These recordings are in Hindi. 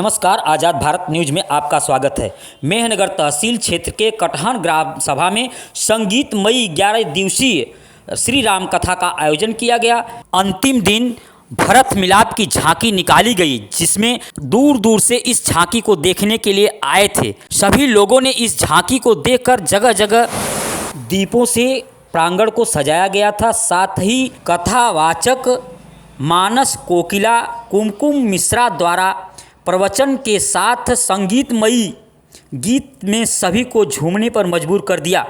नमस्कार, आज़ाद भारत न्यूज में आपका स्वागत है। मेहनगर तहसील क्षेत्र के कटहन ग्राम सभा में संगीतमयी 11 दिवसीय श्री राम कथा का आयोजन किया गया। अंतिम दिन भरत मिलाप की झांकी निकाली गई, जिसमें दूर दूर से इस झांकी को देखने के लिए आए थे। सभी लोगों ने इस झांकी को देखकर जगह जगह दीपों से प्रांगण को सजाया गया था। साथ ही कथावाचक मानस कोकिला कुमकुम मिश्रा द्वारा प्रवचन के साथ संगीतमयी गीत में सभी को झूमने पर मजबूर कर दिया।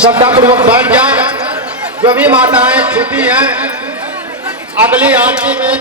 श्रद्धापूर्वक बैठ जाए। जो भी माताएं छुट्टी हैं, अगली आरती में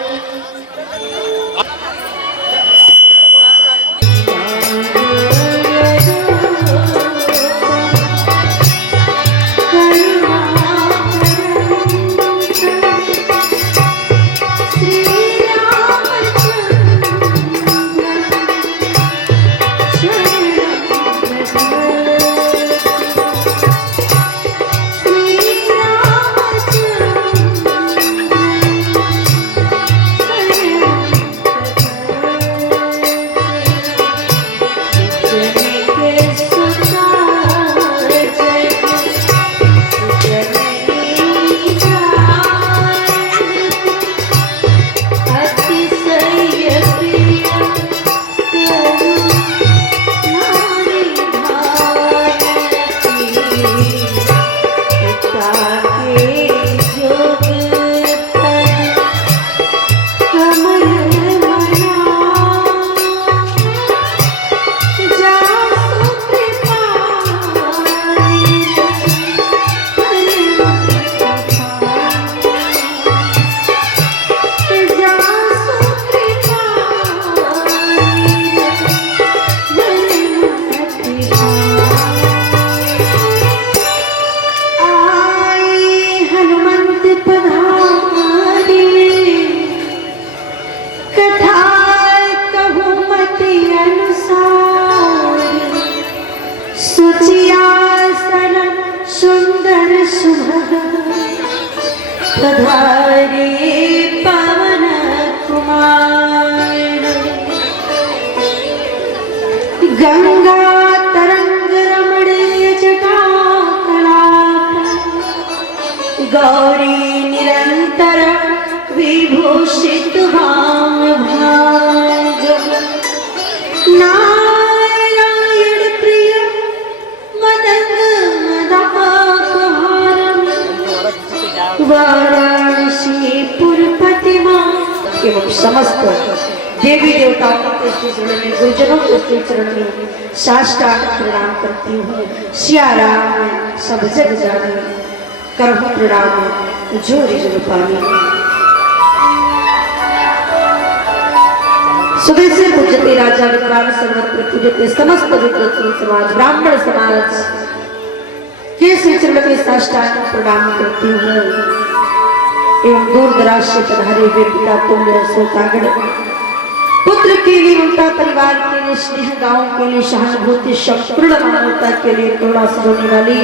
पवन कुमार गंगा तरंग रमणीय जटाकलाप गौरी निरंतर विभूषित भाव भाग नारायण प्रिय मदंग मदापहारम वाराणसीपुर प्रतिमा एवं समस्त देवी देवताओं के चरण में, गुरुजनों के चरण में साष्टांग प्रणाम करती हूँ। सिया राम सब जग जाने, करम प्रणाम जोरी जग पानी। सुबह से पूजते राजा विद्वान सर्वत्र पूजते समस्त विद्वत समाज ब्राह्मण समाज के चरण में साष्टांग प्रणाम करती हूँ। एवं दूर दराज से पधारे हुए पिता तुल्य सोतागण पुत्र के लिए, उनका परिवार के लिए, स्नेह गांव के लिए, सहानुभूति, संपूर्ण मानवता के लिए थोड़ा सा होने वाली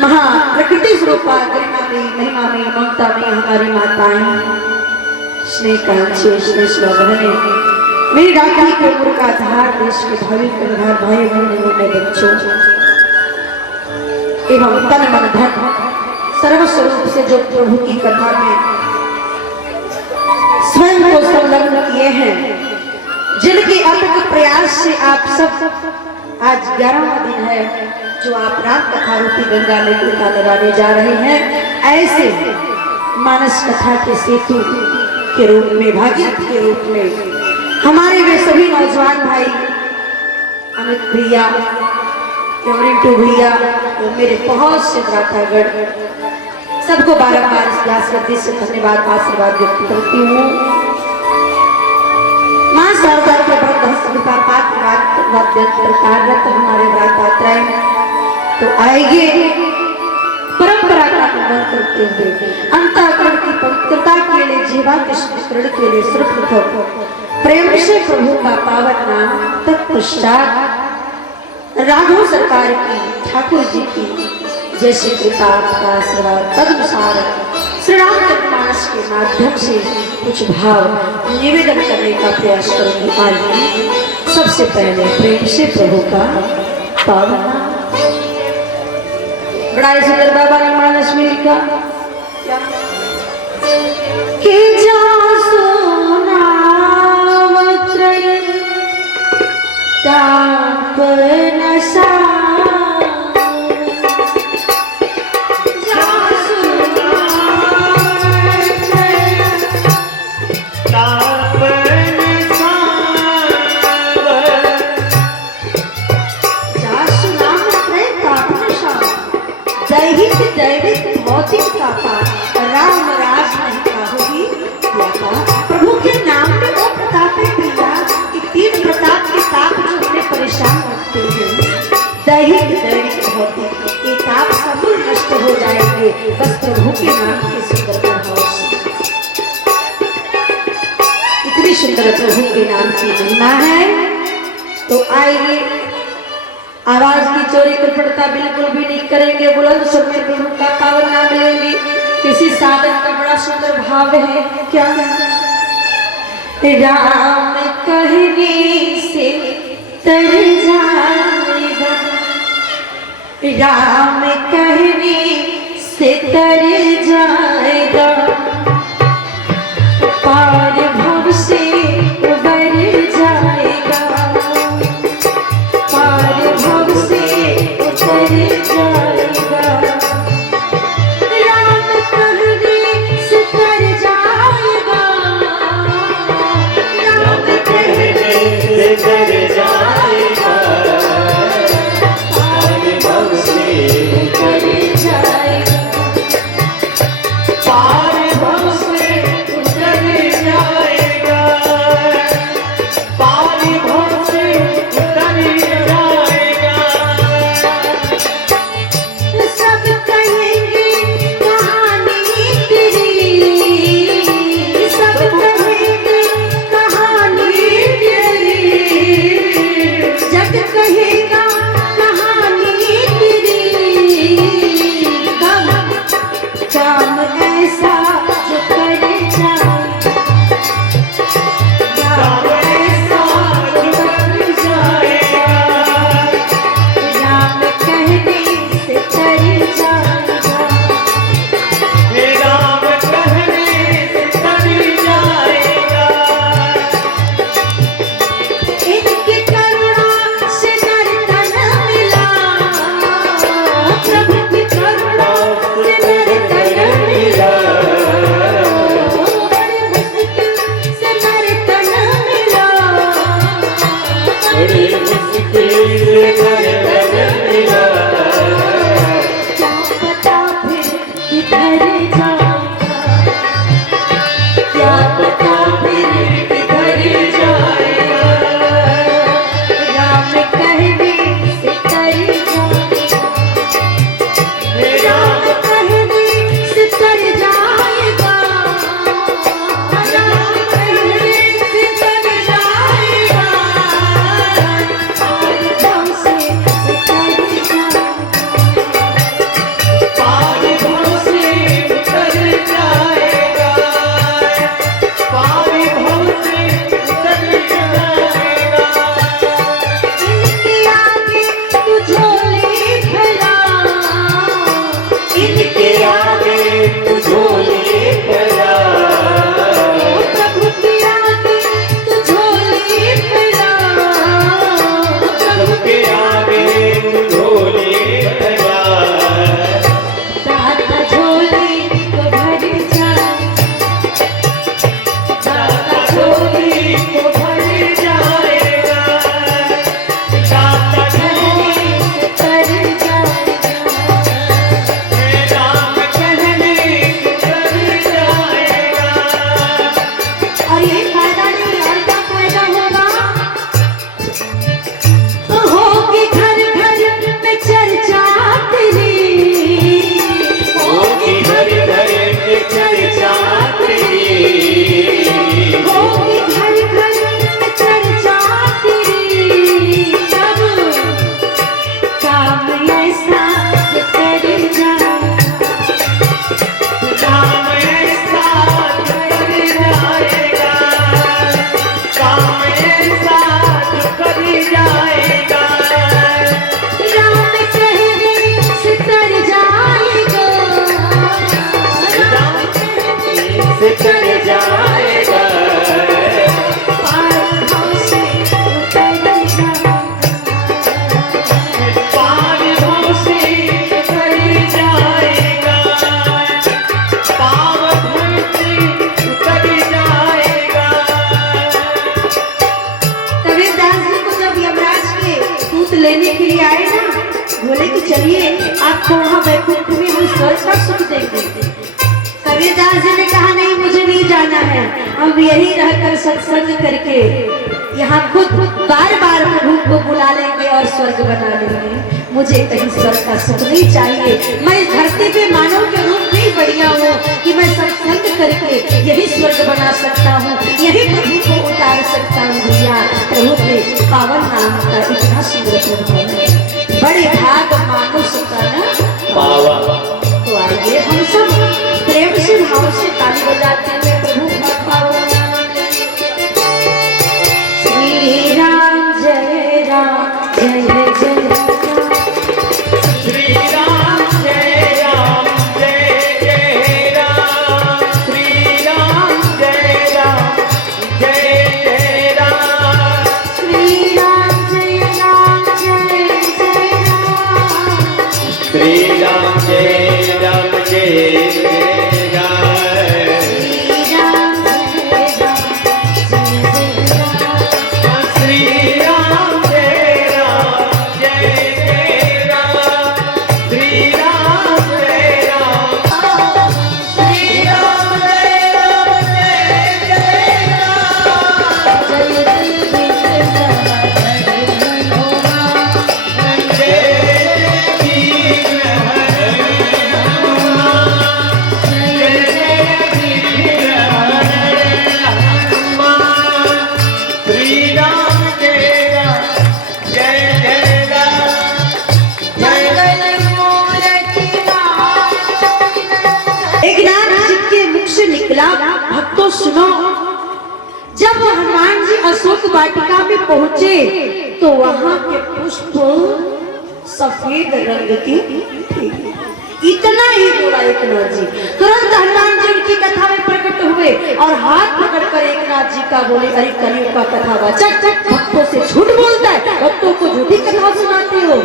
महा प्रकृति स्वरूपा गरिमा में, महिमा में, ममता में हमारी माताएं, स्नेह कांक्षी, स्नेह बहने, मेरी राखी के उम्र का आधार, देश के भावी कर्णधार भाई बहनों, बच्चों एवं तन मन धन सर्वस्वरूप से जो प्रभु की कथा में स्वयं को संलग्न किए हैं, जिनके अथक प्रयास से आप सब आज 11वां दिन है जो आप राम कथा रूपी गंगा में टीका लगाने जा रहे हैं। ऐसे मानस कथा के सेतु के रूप में, भागीरथ के रूप में हमारे वे सभी नौजवान भाई, अमित भैया, रिंटू भैया, तो मेरे बहुत से भ्रातागण, सबको बारंबार व्यासगति से धन्यवाद आशीर्वाद व्यक्त करती हूँ। माँ शारदा के कृपा कार्यरत हमारे भ्रातात्रय तो आएंगे परंपरा का निर्माण करते हुए अंतःकरण की पवित्रता के लिए, जीवा के शुद्धिकरण के लिए सर्वप्रथम प्रेम से प्रभु का पावन नाम, तत्पश्चात राघव सरकार की, ठाकुर जी की जैसे कृपा का आशीर्वाद, तदनुसार श्री रामचरितमानस के माध्यम से कुछ भाव निवेदन करने का प्रयास करूंगी। आइए सबसे पहले प्रेम से प्रभु का पावन नाम। बड़ा ही सुंदर बाबा ने मानस में लिखा कि जा दैविक भौतिक तापा राम राज नहीं काहोगी प्रभु के नाम में वो प्रताप है पिया कि तीन प्रताप के ताप जो हमें परेशान रखते हैं, दैविक भौतिक ये ताप सब नष्ट हो जाएंगे बस प्रभु के नाम के सुंदर प्रभाव से। इतनी सुंदर प्रभु के नाम की महिमा है। तो आइए, आवाज की चोरी कृपणता बिल्कुल भी नहीं करेंगे, बुलंद स्वर में प्रभु का पावन नाम लेंगे। किसी साधन का बड़ा सुंदर भाव है क्या? राम कहने से तर जाएगा, राम कहने से तर जाएगा, पार भव से उबर जाएगा, पार भव से उतर जाएगा, राम कहने से तर जाएगा, राम कहने से तर जाएगा, पार भव से उतर जाएगा। उतर जाएगा, पाँव से उतर जाएगा, पाँव से उतर जाएगा, पाँव से उतर जाएगा। कबीरदास जी को जब यमराज के दूत लेने के लिए आए ना, बोले कि चलिए आपको वहाँ वैकुंठ में हम स्वर्ग का सुख देंगे। कबीरदास जी ने कहा नहीं, मुझे नहीं जाना है, हम यही रहकर सत्संग करके यहाँ खुद बार बार प्रभु को बुला लेंगे और स्वर्ग बना लेंगे। मुझे कहीं स्वर्ग का सुख नहीं चाहिए। मैं इस धरती पे मानव के रूप में ही बढ़िया हूँ कि मैं सत्संग करके यही स्वर्ग बना सकता हूँ, यही प्रभु को उतार सकता हूँ। भैया प्रभु के पावन नाम का इतना सुंदर प्रभाव है, बड़े भाग मानो सकता ना पावा। तो आइए हम सब प्रेम से भाव से ताली बजाते हैं प्रभु का पावन नाम। श्री राम जय राम जय जय राम। श्री राम जय राम जय जय राम, श्री राम जय राम जय जय राम, श्री राम जय राम जय जय राम। श्री राम जय राम जय जय राम, श्री राम जय राम जय जय राम। श्री राम जय राम श्री राम जय राम, श्री राम जय राम जय जय राम, जय एक नाम जिसके मुख से निकला, भक्तों सुनो, जब हनुमान जी अशोक वाटिका में पहुंचे तो वहां के पुष्प सफेद रंग के थे। इतना ही बोला एकनाथ जी। तुरंत हनुमान जी उनकी कथा में प्रकट हुए और हाथ पकड़कर एकनाथ जी का बोले, अरे कलियुग का कथावाचक भक्तों से झूठ बोलता है, भक्तों को झूठी कथा सुनाते हो।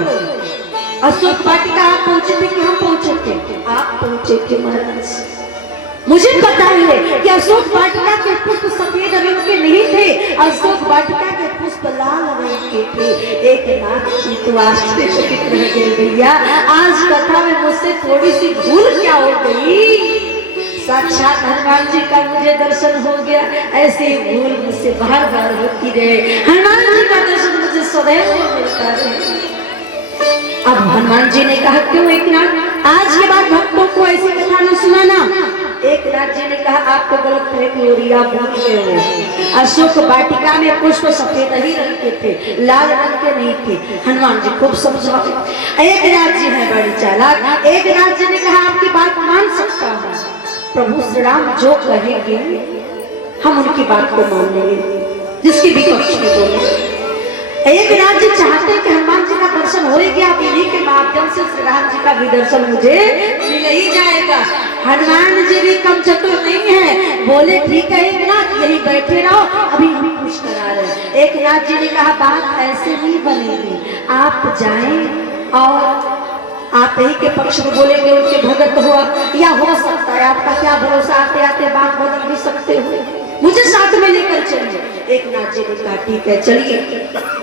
अशोक वाटिका आप पहुंचे थे कि हम पहुंचे थे? आप पहुंचे थे महाराज। मुझे पता है कि अशोक वाटिका के पुष्प सफेद रंग के नहीं थे, अशोक वाटिका के पुष्प लाल रंग के थे। एक नाथ जी तो आश्चर्यचकित रह गए, भैया आज कथा में मुझसे थोड़ी सी भूल क्या हो गई। साक्षात हनुमान जी का मुझे दर्शन हो गया, ऐसे ही भूल मुझसे बार बार होती रहे। हनुमान जी का दर्शन मुझे सदैव मिलता रहे। अब हनुमान जी ने कहा, क्यों एकनाथ आज के बाद भक्तों को ऐसी कथा न सुनाना। एकनाथ जी ने कहा, आपको गलत फहमी हो रही, आप भूल गए हो। अशोक वाटिका में पुष्प सफेद ही रंग के थे, लाल रंग के नहीं थे। हनुमान जी खूब समझाए। एकनाथ जी है बड़ी चालाक। एकनाथ जी ने कहा, आपकी बात मान सकता हूँ, प्रभु श्री राम जो कहेंगे हम उनकी बात को मान लेंगे, जिसकी विपक्ष में बोले। एक राज्य चाहते कि हनुमान जी का दर्शन हो गया, अब इन्हीं के माध्यम से श्री राम जी का भी दर्शन मुझे मिल ही जाएगा। हनुमान जी भी कम चतुर नहीं है, बोले ठीक है एक नाथ यही बैठे रहो, अभी हम कुछ करा रहे हैं। एक नाथ जी ने कहा, बात ऐसे नहीं बनेगी, आप जाएं और आप ही के पक्ष में बोलेंगे, उनके भगत हुआ या हो सकता है, आपका क्या भरोसा, आते आते बात बदल भी सकते हुए, मुझे साथ में लेकर चलिए। एक नाथ जी ने कहा ठीक है चलिए।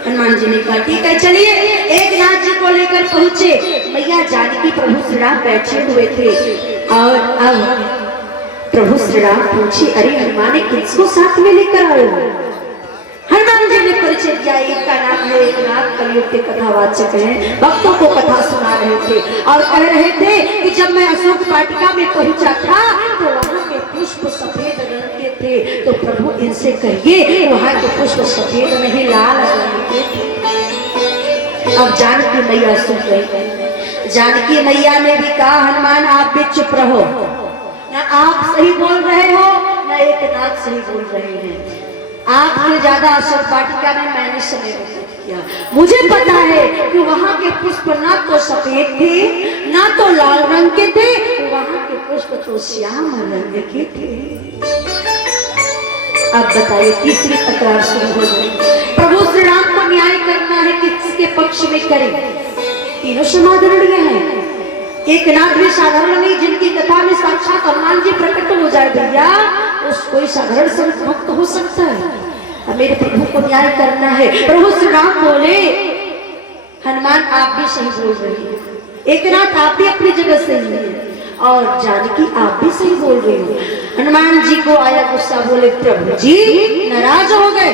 हनुमान जी ने कहा ठीक है चलिए। एक नाथ जी को लेकर पहुंचे। मैया जानकी प्रभु श्री राम बैठे हुए थे और अब प्रभु श्री राम पूछे, अरे हनुमान किसको साथ में लेकर आए हो? हनुमान जी ने परिचय दिया, एक का नाम है एकनाथ, कलियुग के कथावाचक हैं, भक्तों को कथा सुना रहे थे और कह रहे थे कि जब मैं अशोक वाटिका में पहुंचा था तो वहां के पुष्प सफेद रंग के थे, तो प्रभु इनसे कहिए वहां के पुष्प सफेद नहीं लाल रंग के थे। अब जानकी मैया सुन रही। जानकी मैया ने भी कहा, हनुमान आप भी चुप रहो, न आप सही बोल रहे हो न एकनाथ सही बोल रहे हैं। आपसे ज्यादा अशोक वाटिका में मैंने समय व्यतीत किया। मुझे पता है कि वहां के पुष्प ना तो सफेद थे ना तो लाल रंग के थे, वहां के पुष्प तो श्याम रंग के थे। अब बताइए तीसरी तकरार शुरू हो गई। प्रभु श्री राम को न्याय करना है, किसके पक्ष में करें? तीनों समाधारणीय हैं, एक नाथ भी साधारण नहीं, जिनकी कथा में साक्षात हनुमान जी प्रकट हो जाए भैया, उस कोई साधारण संत भक्त हो सकता है। अब मेरे प्रभु को न्याय करना है। प्रभु श्री राम बोले, हनुमान आप भी सही बोल रही है, एक नाथ आप भी अपनी जगह सही है, और जानकी आप भी सही बोल रही हो। हनुमान जी को आया गुस्सा, बोले प्रभु जी नाराज हो गए।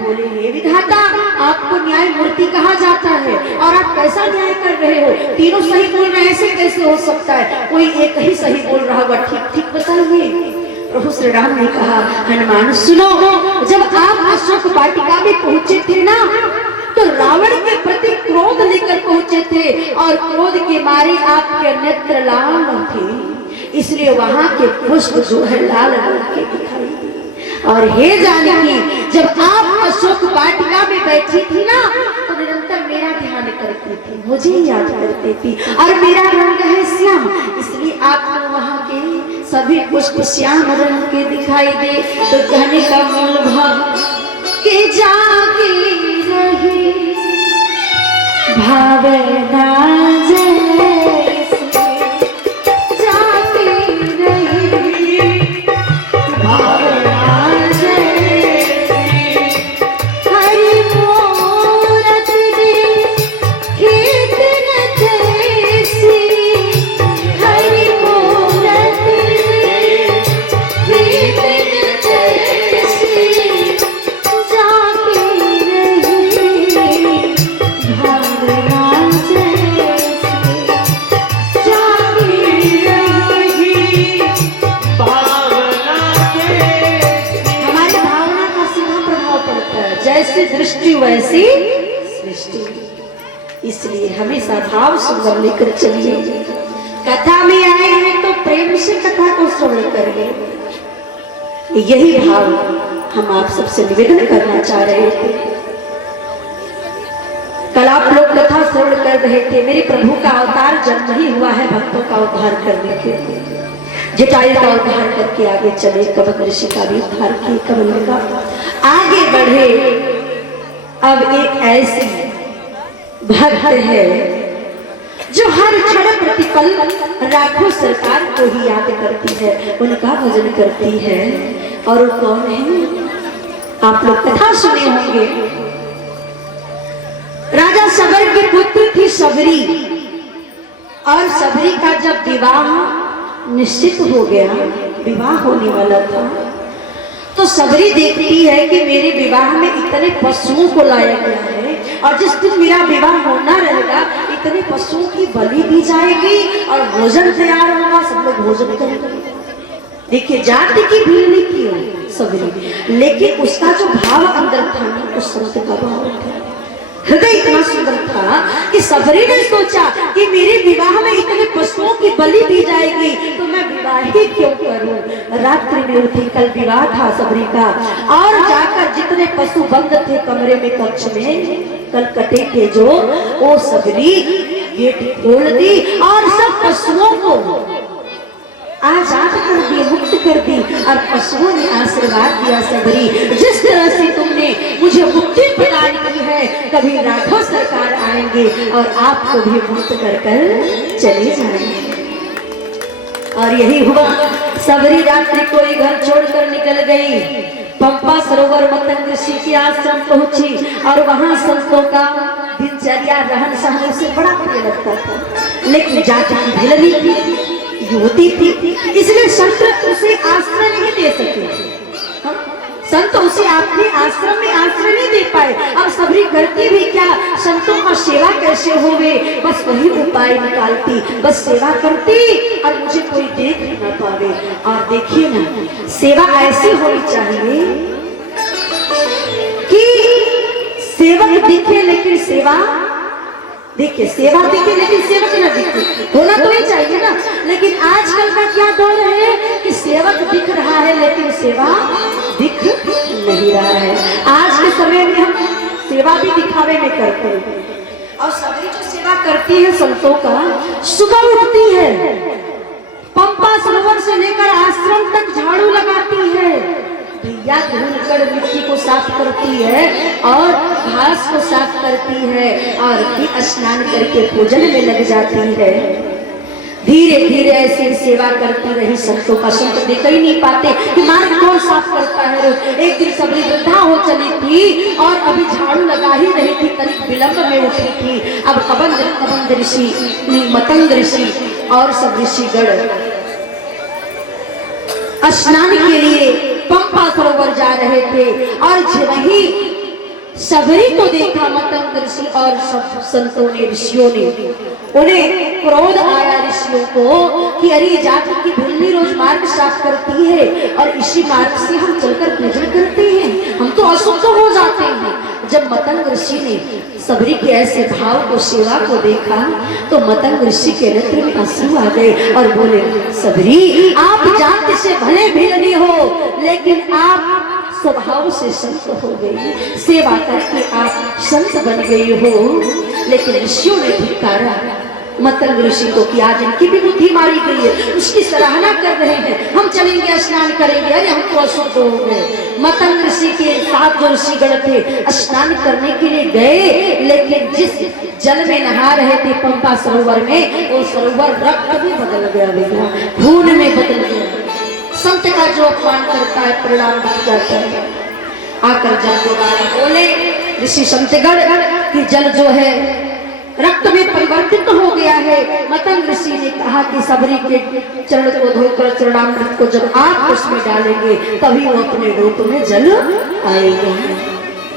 बोले हे विधाता, आपको न्याय मूर्ति कहा जाता है और आप कैसा न्याय कर रहे हो? तीनों सही बोल रहे हैं, ऐसे कैसे हो सकता है? कोई एक ही सही बोल रहा होगा, ठीक ठीक बताइए। प्रभु श्री राम ने कहा, हनुमान सुनो, जब आप अशोक वाटिका में पहुंचे थे ना, तो रावण के प्रति क्रोध लेकर पहुंचे थे और क्रोध के मारे आपके नेत्र लाल थे, इसलिए वहां के पुष्प जो है लाल रंग के दिखाई दिए। और हे जानकी, जब आप अशोक वाटिका में बैठी थी ना, तो निरंतर मेरा ध्यान करती थी, मुझे याद करती थी, और मेरा रंग है श्याम, इसलिए आपको वहां के सभी पुष्प श्याम रंग के दिखाई दे। तो कहने का मूल भाव के जागी रही भावना जैसे, जागी रही भावना जैसे, हरि मूरत देखित न जैसी, हरि मूरत देखित न जैसी, जागी रही भावना जैसे, जागी रही भावना जैसी। हमारी भावना का सीधा प्रभाव पड़ता है, जैसी दृष्टि वैसी सृष्टि। इसलिए हमेशा भाव सुंदर लेकर चलिए। कथा में आए हैं तो प्रेम से कथा को श्रवण करिए। यही भाव हम आप सबसे निवेदन करना चाह रहे थे। कल आप लोग कथा श्रवण कर रहे थे, मेरे प्रभु का अवतार जन्म ही हुआ है भक्तों का उद्धार करने के लिए। जटायु का उद्धार करके आगे चले, कबक ऋषि का भी उद्धार किए, कबल का आगे बढ़े। अब एक ऐसी भक्त है जो हर क्षण प्रतिपल राघव सरकार को ही याद करती है, उनका भजन करती है। और वो कौन है? आप लोग कथा सुने होंगे। राजा सबर की पुत्री थी सबरी, और सबरी का जब विवाह निश्चित हो गया, विवाह होने वाला था, तो सबरी देखती है कि मेरे विवाह में इतने पशुओं को लाया गया है, और जिस दिन मेरा विवाह होना रहेगा इतने पशुओं की बलि दी जाएगी और भोजन तैयार होगा, सब लोग भोजन करेंगे। देखिए जाति की भीड़ नहीं की सबरी, लेकिन उसका जो भाव अंदर था ना, उस संत का भाव था, हृदय इतना सुंदर था कि सबरी ने सोचा कि मेरे विवाह में इतने पशुओं की बलि दी जाएगी, तो मैं विवाह ही क्यों करूं। रात्रि में उठी, कल विवाह था सबरी का, और जाकर जितने पशु बंद थे कमरे में, कक्ष में, कल कटे थे जो, वो सबरी गेट खोल दी और सब पशुओं को आजाद कर दी, मुक्त कर दी। और पशुओं ने आशीर्वाद दिया, सबरी जिस तरह से तुमने मुझे मुक्ति प्रदान की है, कभी राघव सरकार आएंगे और आपको भी मुक्त कर कर चले जाएंगे। और यही हुआ। सबरी रात्रि कोई घर छोड़कर निकल गई, पंपा सरोवर मतंग ऋषि के आश्रम पहुंची, और वहां संतों का दिनचर्या रहन सहन उसे बड़ा प्रिय लगता था, लेकिन जाति की भिलनी थी, युवती थी, इसलिए संत उसे आश्रय नहीं दे सके। संत उसे अपने आश्रम में आश्रय नहीं दे पाए। अब सबरी करती भी क्या, संतों का सेवा कैसे होवे, बस वही उपाय निकालती, बस सेवा करती और मुझे कोई देख ना पावे। और देखिए ना, सेवा ऐसी होनी चाहिए कि सेवक दिखे लेकिन सेवा देखिए, सेवा दिखे लेकिन सेवक न दिखे, होना तो ही चाहिए ना। लेकिन आजकल का क्या दौर है कि सेवक दिख रहा है लेकिन सेवा दिख नहीं रहा है। आज के समय में हम सेवा भी दिखावे में करते हैं। और सबरी जो सेवा करती है संतों का, सुबह उठती है, पंपा सरोवर से लेकर आश्रम तक झाड़ू लगाती है भैया, धुलकर मिट्टी को साफ करती है और घास को साफ करती है और फिर स्नान करके पूजन में लग जाती है। धीरे धीरे ऐसे सेवा करती रही संतों का। संत देख ही नहीं पाते कि मार्ग कौन साफ करता है रोज। एक दिन सबरी वृद्धा हो चली थी और अभी झाड़ू लगा ही रही थी, तनिक विलंब में उठी थी। अब कबंध ऋषि, मतंग ऋषि और सब ऋषिगण स्नान के लिए पंपा सरोवर जा रहे थे और जब ही सबरी को देखा मतंग ऋषि और सब संतों ने, ऋषियों ने, उन्हें क्रोध आया ऋषियों को कि अरे ये जाति की बिल्ली रोज मार्ग साफ करती है और इसी मार्ग से हम चलकर पूजन करते हैं, हम तो अशुद्ध हो जाते हैं। जब मतंग ऋषि ने सबरी के ऐसे भाव को, सेवा को देखा तो मतंग ऋषि के नेत्र में आंसू आ गए और बोले, सबरी आप जाति से भले भिन्न हो लेकिन आप स्वभाव से संत हो गई, सेवा करके आप संत बन गई हो। लेकिन ऋषियों ने धिक्कारा मतंग ऋषि को कि आज इनकी भी बुद्धि मारी गई है, उसकी सराहना कर रहे हैं, हम चलेंगे स्नान करेंगे, अरे हम तो अशुद्ध हो गए। मतंग ऋषि के साथ जो ऋषिगण थे स्नान करने के लिए गए, लेकिन जिस जल में नहा रहे थे पंपा सरोवर में, वो सरोवर रक्त में बदल गया, खून में बदल गया। संत का जो अपमान करता है परिणाम दिख जाता है। आकर जल को बारे बोले ऋषि संतगण कि जल जो है रक्त में परिवर्तित हो गया है। मतंग ऋषि ने कहा कि सबरी के चरण को धोकर चरणामृत को जब आप उसमें डालेंगे तभी वो अपने रूप में जल आएगा।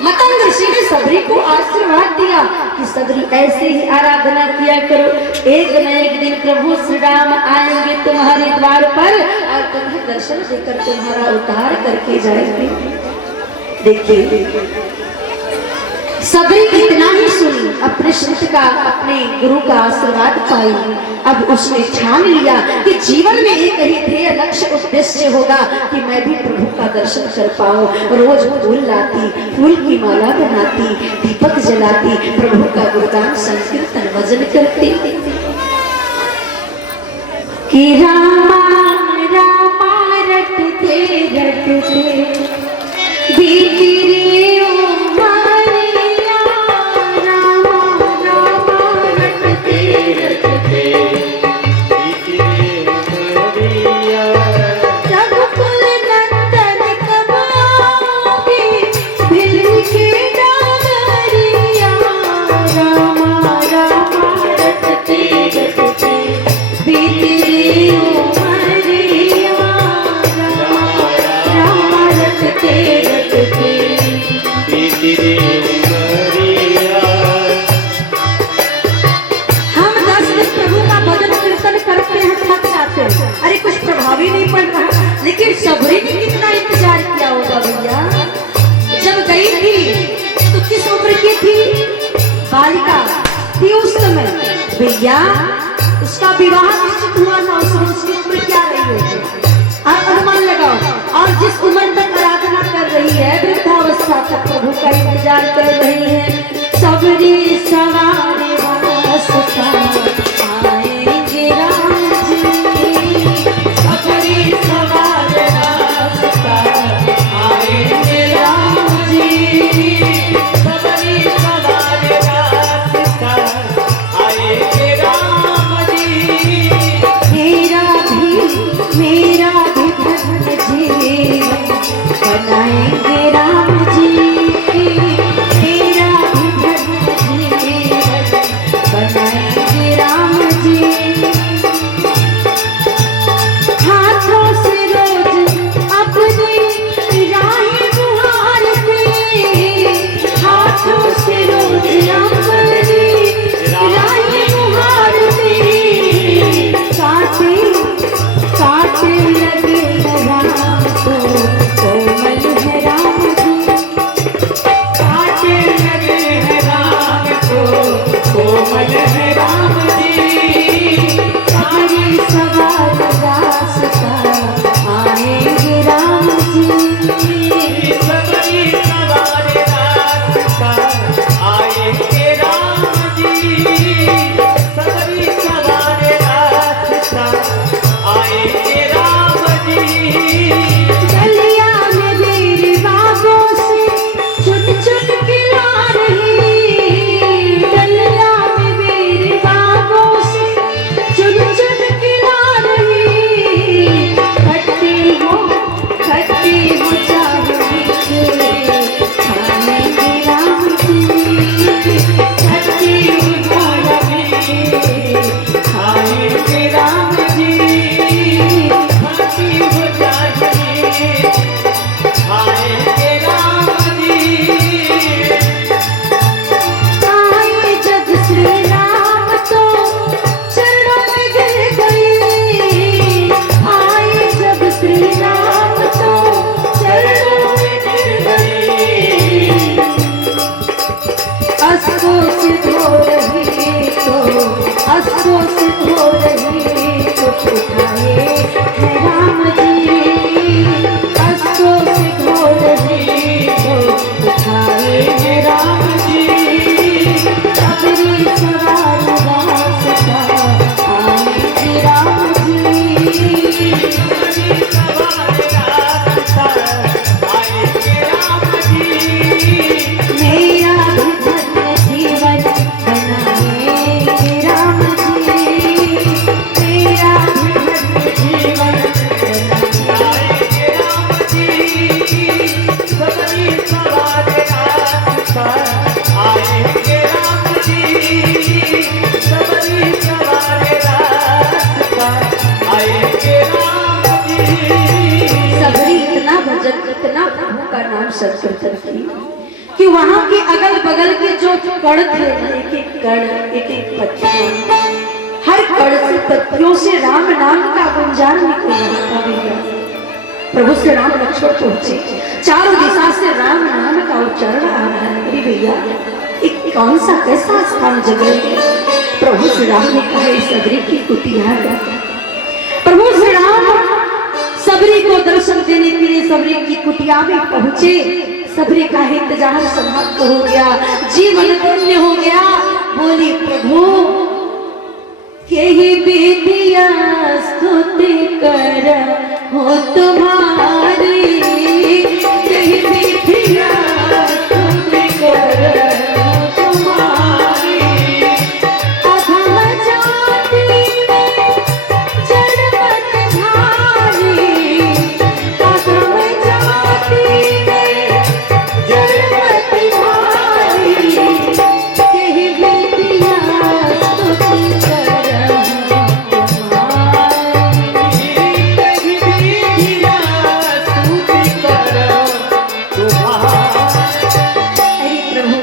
मतंग ऋषि ने सबरी को आशीर्वाद दिया कि सबरी ऐसे ही आराधना किया करो, एक न एक दिन प्रभु श्री राम आएंगे तुम्हारे द्वार पर और तुम्हें दर्शन देकर तुम्हारा उद्धार करके जाएंगे। देखिए सबरी इतना ही सुनी, अपने संत का, अपने गुरु का आशीर्वाद पाई। अब उसने ठान लिया कि जीवन में एक ही ध्येय लक्ष्य उद्देश्य होगा कि मैं भी प्रभु का दर्शन कर पाऊं। रोज फूल लाती, फूल की माला बनाती, दीपक जलाती, प्रभु का गुणगान संकीर्तन भजन करती कि रामा रामा रटते रटते बीती रे उमरिया, रामा रामा रटते रटते बीती रे उमरिया, रघुकुल नंदन कब आओगे भिल के डागरिया, रामा रामा रटते रटते बीती रे उमरिया, रामा रामा रटते रटते बीती रे उमरिया। हम 10 दिन प्रभु का भजन कीर्तन करते हैं, थक जाते हैं, अरे कुछ प्रभाव ही नहीं पड़ रहा। लेकिन सबरी ने कितना इंतजार किया होगा भैया। जब गई थी तो किस उम्र की थी? बालिका थी उस समय भैया। उसका विवाह निश्चित हुआ था, उसकी उम्र क्या रही होगी आप अनुमान लगाओ। और जिस उम्र तक आराधना कर रही है, वृद्धावस्था तक प्रभु का इंतजार कर रही है। सबरी सवारी वास्ता आएंगे राम जी, सबरी सवारी वास्ता आएंगे राम जी, सबरी सवारी वास्ता आएंगे राम जी। मेरा भी धन जीवन बनाएंगे राम जी, मेरा भी धन जीवन बनाएंगे राम का नाम संकीर्तन की कि वहां के अगल बगल के जो कण थे, एक एक कण, एक एक पत्तियां, हर कण से पत्तियों से राम नाम का गुंजान निकल रहा था भैया। प्रभु श्री राम लक्ष्मण पहुंचे, चारों दिशा से राम नाम का उच्चारण आ रहा है। अरे भैया एक कौन सा कैसा स्थान जगह है? प्रभु श्री राम ने कहा सबरी की कुटिया। प्रभु श्री राम सबरी को दर्शन देने के लिए सबरी की कुटिया में पहुंचे। सबरी का इंतजार समाप्त हो गया, जीवन धन्य हो गया। बोली प्रभु यही बेटिया स्तुति कर हो तुम्हारी, यही बेटिया स्तुति कर हो तुम्हारी। अधम जाति में जन्मत भारी, अधम जाति में जन्मत भारी, यही बेटिया स्तुति कर हो तुम्हारी, यही बेटिया स्तुति कर तुम्हारी। अरे प्रभु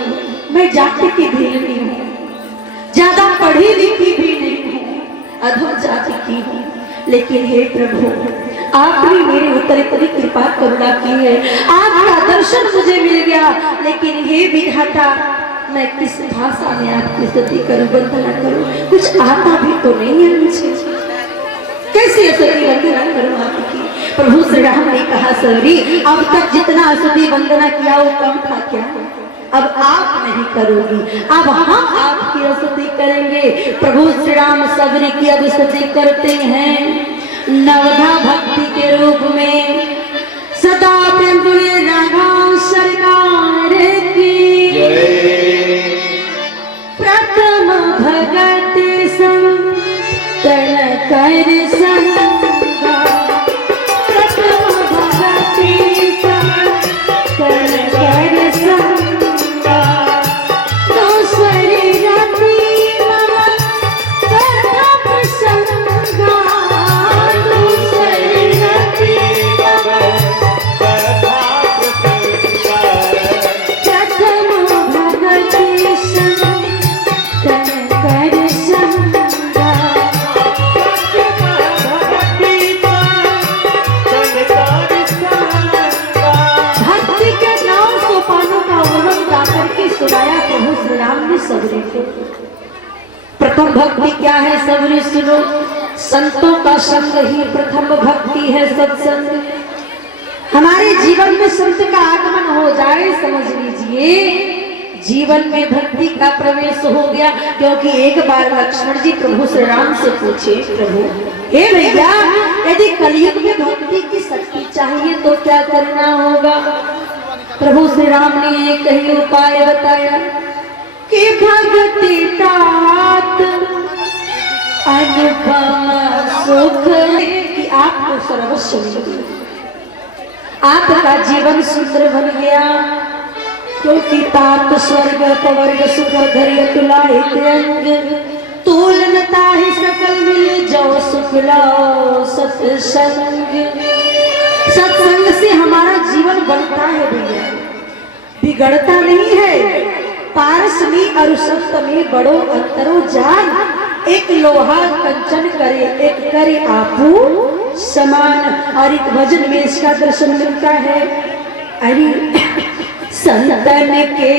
मैं जाति की भी नहीं हूँ, ज्यादा पढ़ी लिखी भी नहीं हूँ, अधम जाति की हूँ, लेकिन हे प्रभु आपने मेरे ऊपर इतनी कृपा करुणा की है, आपका दर्शन मुझे मिल गया। लेकिन हे विधाता मैं किस भाषा में आपकी स्तुति करूं, वंदना करूं? कुछ आता भी तो नहीं है मुझे, कैसे स्तुति वंदना करूं आपकी? प्रभु श्री राम ने कहा सबरी अब तक जितना स्तुति वंदना किया वो कम था क्या? अब आप नहीं करोगी, अब हम आपकी स्तुति करेंगे। प्रभु श्री राम सबरी की अब स्तुति करते हैं नवधा भक्ति के रूप में। सदा प्रेम तुले राघव सरकार की, प्रथम भगति संग तन कर संगा, प्रथम भगति संग तन कर संगा, दूसरी रति मम प्रथम संगा, दूसरी रति मम प्रथम भगति संग तन कर संगा। भक्ति के 9 सोपानों का वर्णन गाकर के सुनाया प्रभु श्री राम ने सबरी को। प्रथम भक्ति क्या है सबरी सुनो, संतों का संग ही प्रथम भक्ति है, सत्संग। हमारे जीवन में संत का आगमन हो जाए समझ लीजिए जीवन में भक्ति का प्रवेश हो गया। क्योंकि एक बार लक्ष्मण जी प्रभु श्री राम से पूछे प्रभु हे भैया यदि कलयुग में भक्ति की शक्ति चाहिए तो क्या करना होगा? प्रभु श्री राम ने एक ही उपाय बताया कि भक्ति तात अनुपम सुख, कि आपको सर्वस्व मिल गया, आपका जीवन सुंदर बन गया। क्योंकि तात स्वर्ग पवर्ग सुख धैर्य तुलाए अंग, तुलनता ही सकल मिल जाओ सुख लाओ सत्संग। सत्संग से हमारा जीवन बनता है भैया, बिगड़ता नहीं है। पारस में और सत्य में बड़ो अंतरो जान, एक लोहा कंचन करे एक करे आपू समान। और एक भजन में इसका दर्शन मिलता है। अरे संतन के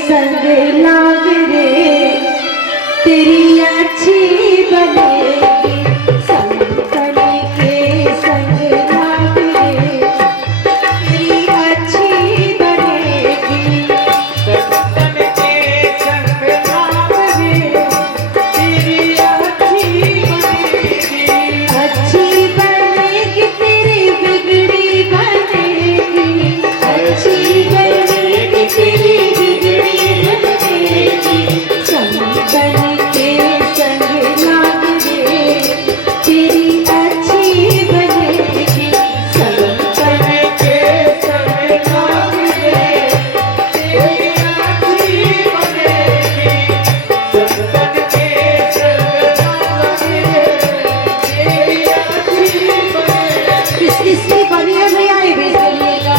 संग लाग रे तेरी अच्छी बनेगी, संतन के संग लाग रे तेरी अच्छी बनेगी, संतन के संग लाग रे तेरी अच्छी बनेगी, अच्छी बनेगी तेरी बिगड़ी बनेगी, अच्छी बनेगी तेरी बिगड़ी बनेगी, संतन के संग लाग रे तेरी अच्छी बनेगी, संतन के संग लाग रे तेरी अच्छी बनेगी, संतन के संग लाग रे तेरी अच्छी बनेगी। किसकी बनी है भैया ये भी सुनिएगा।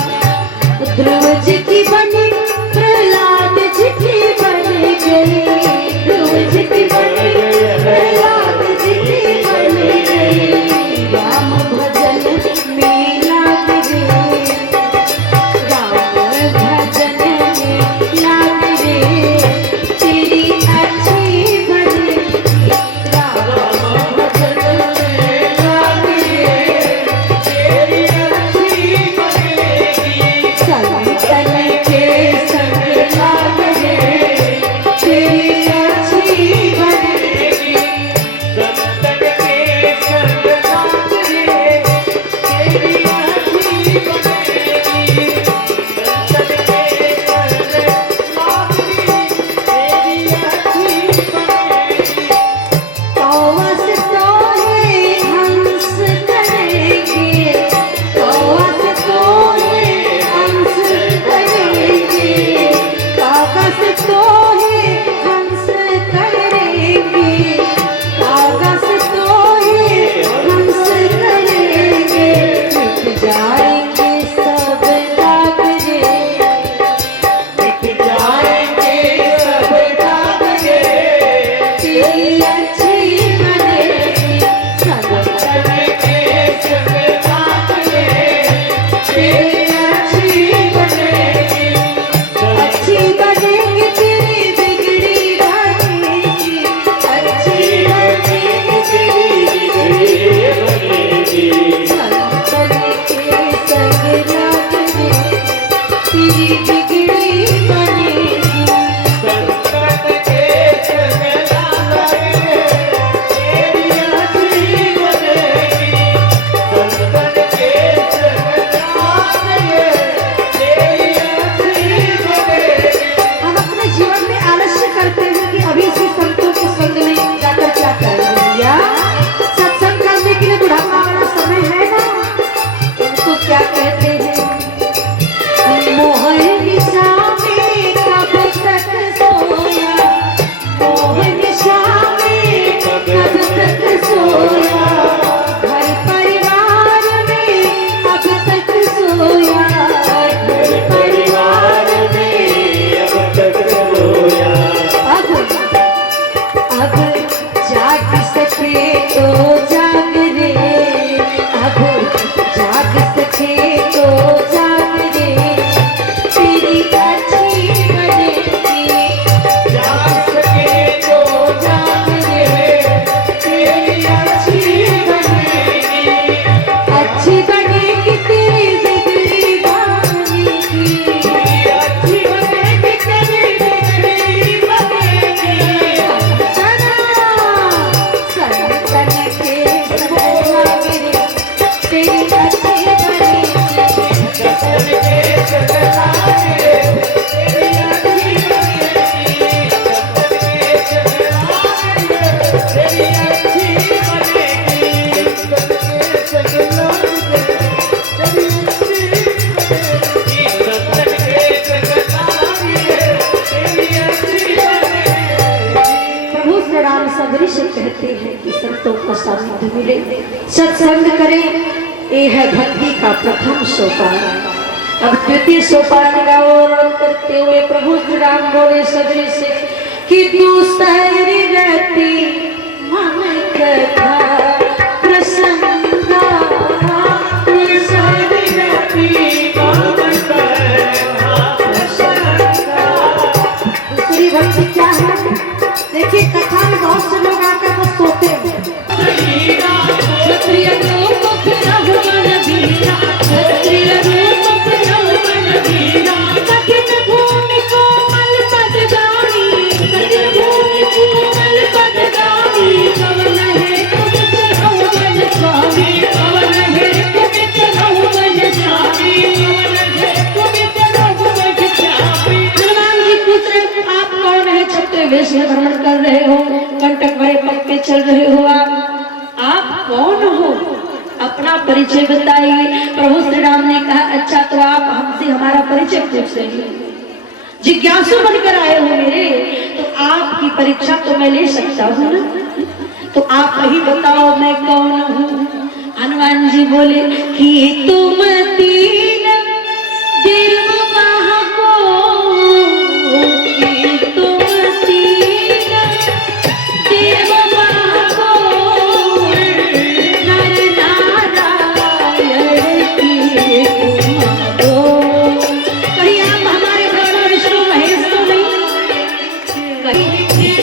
तेरी अच्छी बनेगी, अच्छी बनेगी तेरी बिगड़ी बनेगी, अच्छी बनेगी तेरी बिगड़ी बनेगी। संतन के संग लाग में तेरी बिगड़ी बनेगी, संकट के संग लागे तेरी अच्छी बनेगी, संकट के संग लागे तेरी अच्छी बनेगी। हम अपने जीवन में आलस्य करते हैं कि अभी से संतों के संग में जाकर क्या करेंगे, या सत्संग करने के लिए बुढ़ापा वाला समय है ना। उनको क्या कहते हैं, मोहन निशा में कब तक सोया, मोहन निशा में कब तक सोया, घर परिवार में अब तक सोया, घर परिवार में अब तक रोया, अब जाग सके तो जाग रे, अब जाग सके तो जाग रे, तेरी अच्छी बनेगी, जाग सके तो जाग रे तेरी अच्छी बनेगी, अच्छी बनेगी तेरी बिगड़ी बनेगी, अच्छी बनेगी तेरी बिगड़ी बनेगी। संतन के संग लाग रे तेरी अच्छी बनेगी, संकट के संग लागे तेरी अच्छी बनेगी, संकट के संग लागे तेरी अच्छी बनेगी, संकट के संग लागे तेरी अच्छी बनेगी, संकट के संग लागे तेरी अच्छी बनेगी। प्रभु श्री राम सबरी से कहते हैं कि संतों का सानिध्य मिले, सत्संग करें, ये है भक्ति का प्रथम सोपान। अब द्वितीय सोपान का वर्णन करते हुए प्रभु श्री राम बोले सबरी से कि दूसरी रहती मन कथा प्रसंगा, दूसरी रहती मन कथा प्रसंगा। दूसरी भक्ति क्या है, देखिए कथा में बहुत से लोग आकर बस सोते हैं। क्षत्रिय रूप रघुवन वीरा, क्षत्रिय रूप रघुवन वीरा, कठिन भूमि कोमल पद गामी, कठिन भूमि कोमल पद गामी, कवन है कुमित रघुवन स्वामी, कवन है कुमित रघुवन स्वामी, कवन है कुमित रघुवन स्वामी। हनुमान जी पूछ रहे, आप कौन है, छठे वेश में भ्रमण कर रहे हो, कंटक भरे पग पे चल रहे हो, आप कौन हो, अपना परिचय बताइए। प्रभु श्री राम ने कहा, अच्छा तो आप हमसे हमारा परिचय पूछ रहे हैं, जिज्ञासु बनकर आए हो मेरे, तो आपकी परीक्षा तो मैं ले सकता हूँ ना, तो आप ही बताओ मैं कौन हूँ। हनुमान जी बोले कि तुम तीन दिलवाह को, कि तुम तीन दिलवाह को, नर नारायण की तुम दो। कहीं आप हमारे ब्रह्मा विष्णु महेश तो नहीं, कहीं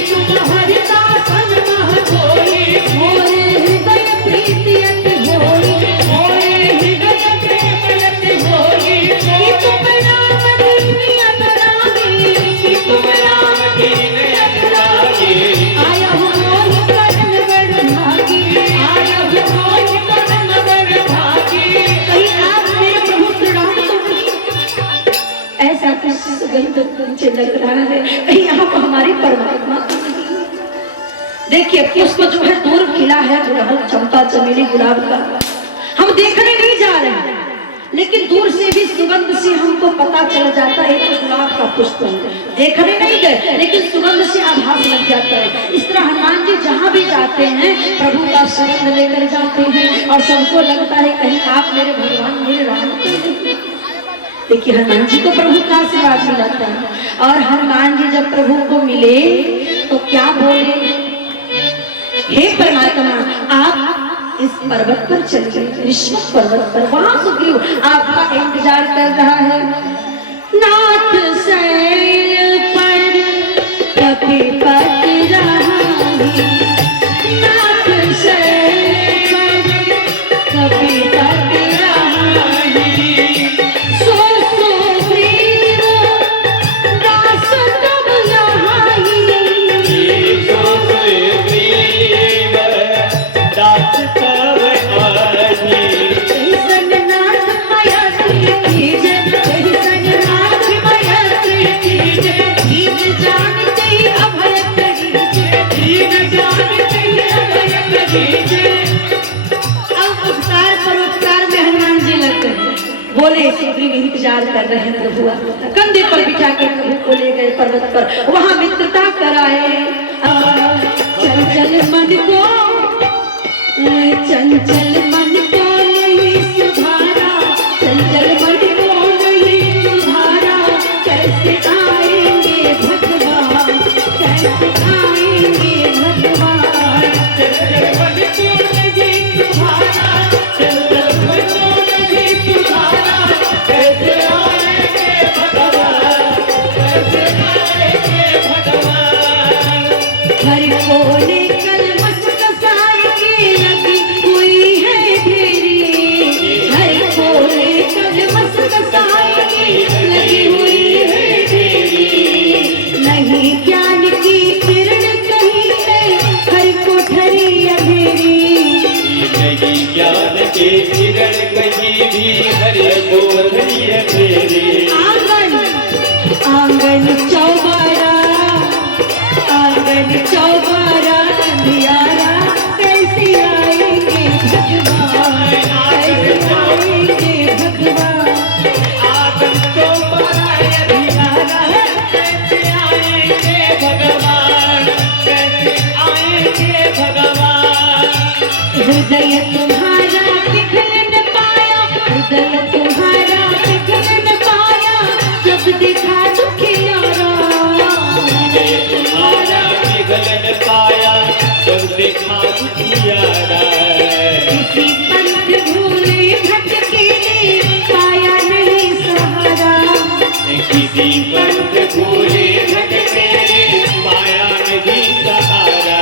तुम हरिदासन मह कोई, मोरे हृदय प्रीति अति होई, मोरे हृदय प्रेम अति होई, कि तुम राम दीनी अनुरागी, कि तुम राम दीनी अनुरागी, आया हो मोहि करन बड़ भागी, आया हो मोहि करन बड़ भागी। कहीं आप मेरे प्रभु श्री राम तो नहीं, ऐसा कुछ सुगंध मुझे लग रहा है, कहीं आप हमारे परमात्मा तो नहीं। देखिए पुष्प जो है दूर खिला है, गुड़हल चंपा चमेली गुलाब का, हम देखने नहीं जा रहे हैं, लेकिन दूर से भी सुगंध से हमको पता चल जाता है कि गुलाब का पुष्प है। देखने नहीं गए लेकिन सुगंध से आभास लग जाता है। इस तरह हनुमान जी जहाँ भी जाते हैं प्रभु का सुगंध लेकर जाते हैं और सबको लगता है कहीं आप मेरे भगवान मेरे राम को नहीं। देखिए हनुमान जी को प्रभु का आशीर्वाद मिला था, और हनुमान जी जब प्रभु को मिले तो क्या बोले, हे परमात्मा आप इस पर्वत पर चलिए, ऋषभ पर्वत पर, वहां सुग्रीव आपका इंद्र विचार कर रहा है। नाथ शैल पर कभी पत रहा है, नाथ शैल पर कभी पत रहा है। सो सो प्रिय दास तब यहाँ ही, सो प्रेम दास तब आही। ऐसन नाथ माया कीजे, ऐसन नाथ माया कीजे, दीन जानते अभय करीजे, दीन जानते अभय करीजे। अब उपकार परोपकार में हनुमान जी लगते हैं। बोले सुग्रीव इंतजार कर रहे हैं प्रभु, कंधे पर बिठा कर प्रभु को ले गए पर्वत पर, वहां मित्रता कराए। चल चल मन को, चंचल मन को नहीं सुधारा, चंचल मन को नहीं सुधारा। कैसे आएंगे भगवान, कैसे आएंगे भगवान। चंचल मन को नहीं सुधारा, चंचल मन को नहीं सुधारा। कैसे आएंगे भगवान, कैसे आएंगे भगवान। हर कोने कलमस कसाई की लगी हुई है ढेरी, हर कोने कलमस कसाई की लगी हुई है ढेरी। नहीं ज्ञान की किरण कहीं है, हर कोठरी अंधेरी। नहीं ज्ञान के किरण कहीं भी, हरे कोठरी अंधेरी। आंगन आंगन चौबारा, आंगन चौबारा अंधियारा। कैसे आएंगे भगवान, कैसे आएंगे भगवान। आंगन तो बड़ा अंधियारा, कैसे आएंगे भगवान, कैसे आएंगे भगवान। हृदय तुम्हारा पिघल न पाया, हृदय तुम्हारा पिघल न पाया, जब देखा दुखियारा। तुम्हारा पिघल न पाया, जब देखा दुखियारा। किसी पंथ भूले भटके ने पाया नहीं सहारा। किसी पंथ भूले भटके पाया नहीं सहारा।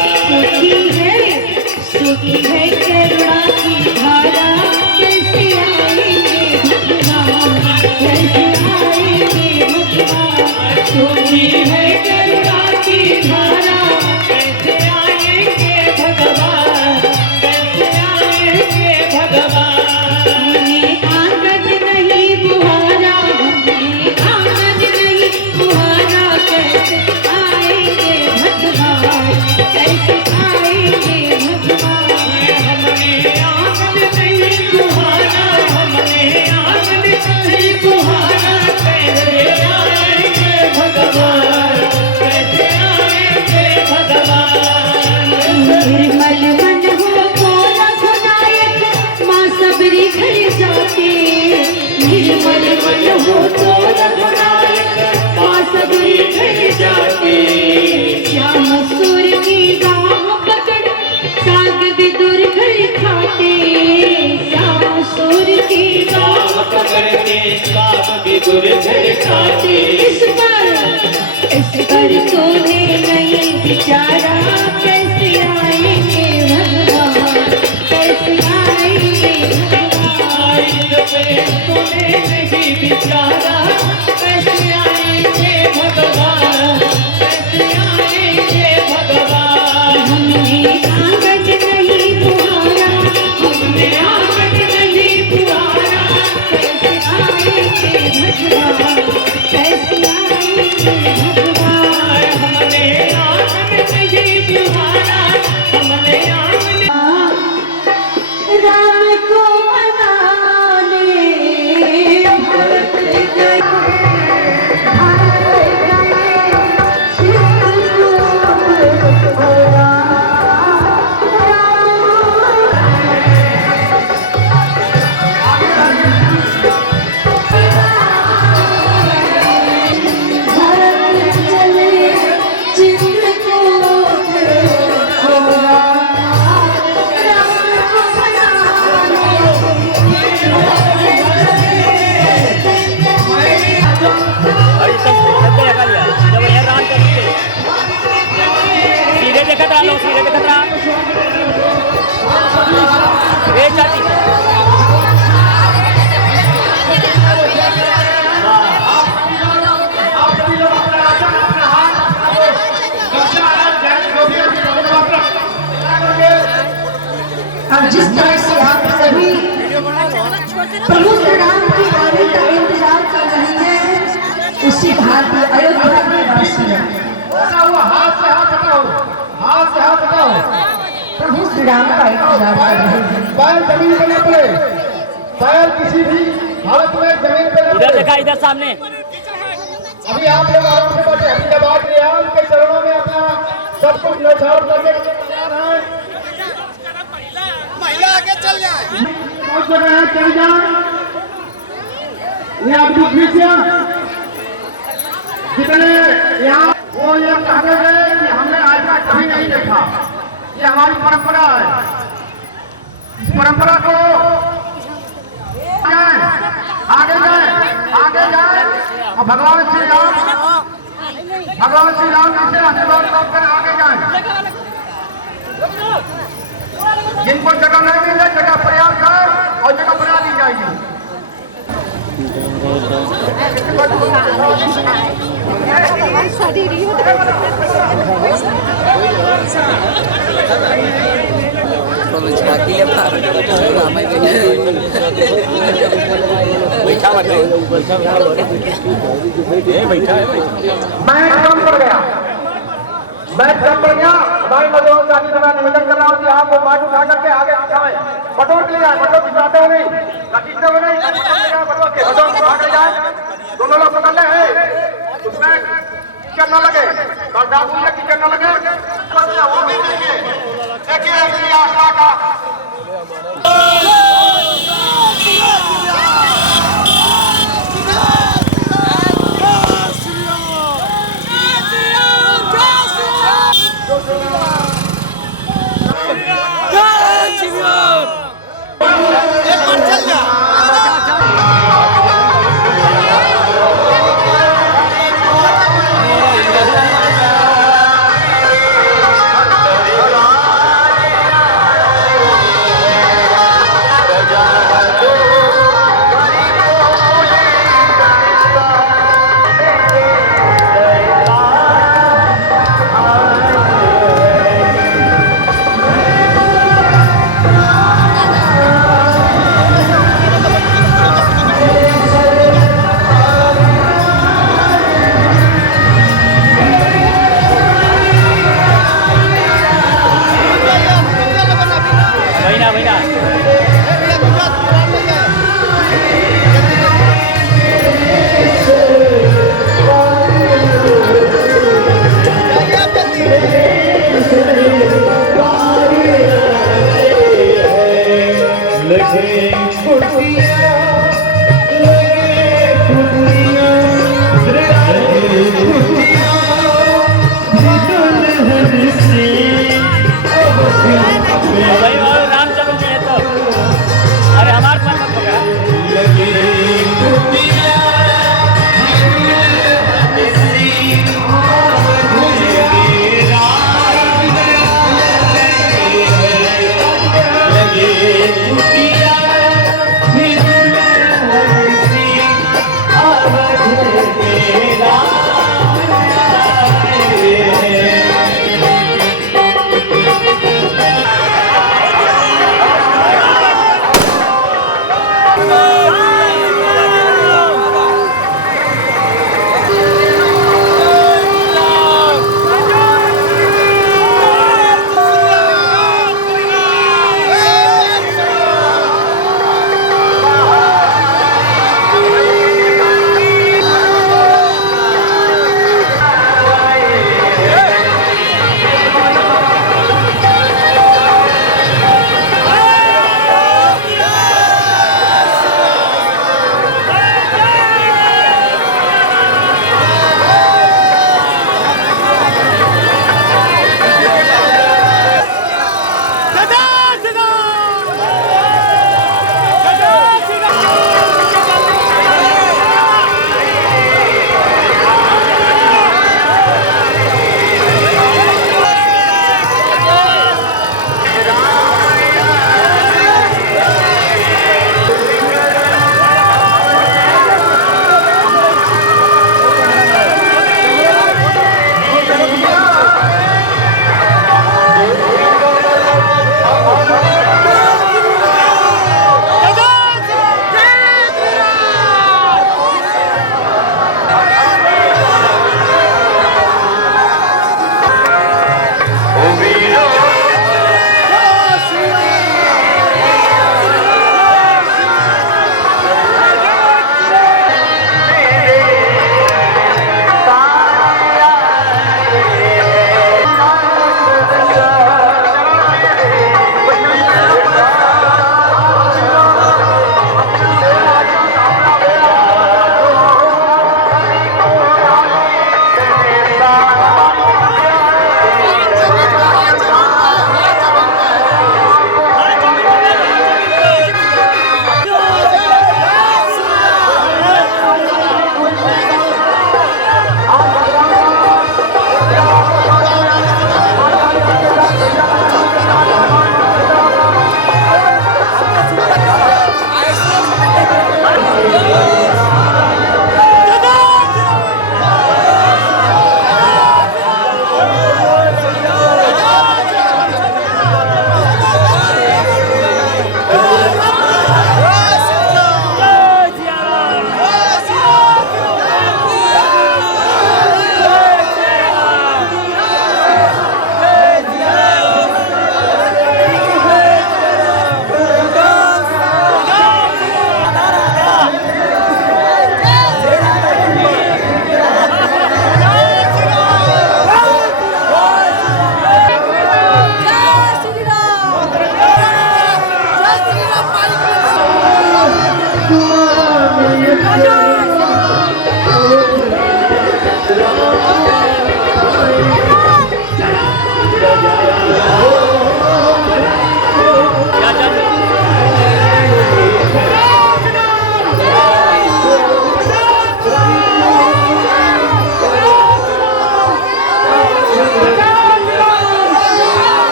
सुखी है करुणा की धारा। कैसे आएंगे भगवान, कैसे आएंगे भगवान। सुखी है करुणा की धारा। कैसे आएंगे भगवान, कैसे आएंगे भगवान। हमने आंगन नहीं बुहारा, हमने आंगन नहीं बुहारा। कैसे आएंगे भगवान, कैसे आएंगे भगवान। हमने आंगन नहीं बुहारा, हमने आंगन नहीं बुहारा। कैसे आएंगे भगवान, कैसे आएंगे भगवान। निर्मल मन हो तो रघुनायक, माँ सबरी घर जाते। निर्मल मन हो तो रघुनायक, माँ सबरी घर जाते। श्याम सुर की राह पकड़, साग विदुर घर खाते। श्याम सुर की राह राम पकड़ के साथ विदुर घर खाते। इस पर तूने नहीं विचारा। कैसे आएंगे भगवान, कैसे आएंगे भगवान। इस पे तूने नहीं विचारा, कैसे आएंगे भगवान, कैसे आएंगे भगवान। हमने आंगन नहीं बुहारा, हमने आंगन नहीं बुहारा। कैसे आएंगे भगवान, कैसे आएंगे भगवान। हमने आंगन नहीं बुहारा, हमने आंगन। राम को मनाने भरत गए। प्रभु श्री राम की आने का इंतजार कर रहे हैं उसी भांति अयोध्या के वासी हाथ से हाथ हटाओ, हाथ से हाथ हटाओ। प्रभु श्री राम का इंतजार कर रहे हैं। पैर जमीन पे न पड़े, पैर किसी भी हालत में जमीन पे न इधर पड़े। देखा, इधर सामने। अभी आप लोग आराम से बैठे, अभी जब आप रियाज के चरणों में अपना सब कुछ न्यौछावर करने के लिए तैयार हैं। महिला आगे चल जाए। बहुत जगह है, चल जाए। ये आप जितने यहाँ वो ये कहते हैं कि हमने आज तक कभी नहीं देखा, ये हमारी परंपरा है। इस परंपरा को आगे जाए और भगवान श्री राम जी से आशीर्वाद प्राप्त करें, आगे जाए। जिनको जगह नहीं मिल रही, जगह प्रयास है और जगह बना दी जाएगी। मैं कम पड़ गया। हमारी नौजवान साथी से मैं निवेदन कर रहा हूँ कि आप वो मार्ग उठा करके आगे बिछाएं, बटोर के ले जाए, बटोर बिछाते हुए नहीं, घसीटते हुए नहीं, बटोर आगे जाए। दोनों लोग पकड़ ले, उसमें कीचड़ न लगे, बर्दाश्त में कीचड़ न लगे। वो भी देखिए आस्था का एक बार चल जा।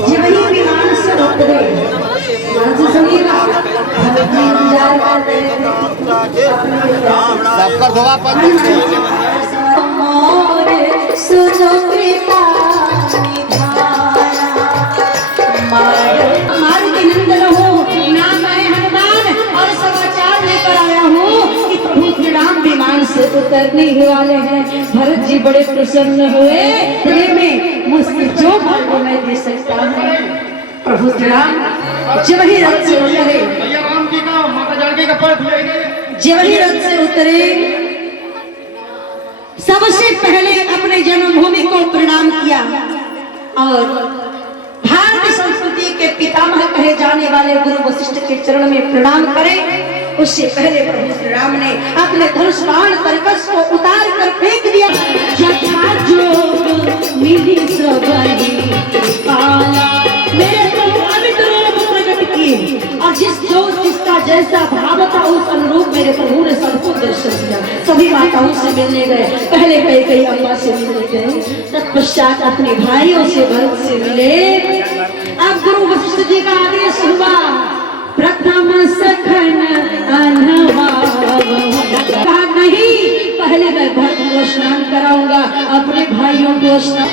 जीवनी विमान से उतरे आज सुनिएगा भक्ति इंतजार कर रहे सबका धोआ पर मोरे सुनो पिता निधाना मार के नंदन हो ना मैं हनुमान और समाचार लेकर आया हूँ कि प्रभु श्री राम विमान से उतरने ही वाले हैं। भरत जी बड़े प्रसन्न हुए में मुझसे जो मांगो मैं दे सकता हूँ। प्रभु श्री राम जब ही रथ से उतरे भैया राम जी का माता जानकी का पैर धुलेंगे। जब ही रथ से उतरे सबसे पहले अपने जन्मभूमि को प्रणाम किया और भारतीय संस्कृति के पितामह कहे जाने वाले गुरु वशिष्ठ के चरण में प्रणाम करें। उससे पहले प्रभु श्री राम ने अपने धनुष बाण तरकस को उतार कर फेंक दिया। जथा जोग मिली सबरी कृपाला मेरे प्रभु अमित रूप प्रकट किए और जिसका जैसा भाव था उस अनुरूप मेरे प्रभु ने सबको दर्शन दिया। सभी माताओं से मिलने गए, पहले कई अम्मा से मिलने गए, तत्पश्चात अपने भाइयों से भरत से मिले। अब गुरु वशिष्ठ जी का आदेश हुआ प्रथम सखन कहा नहीं पहले मैं भरत को स्नान कराऊंगा, अपने भाइयों को स्नान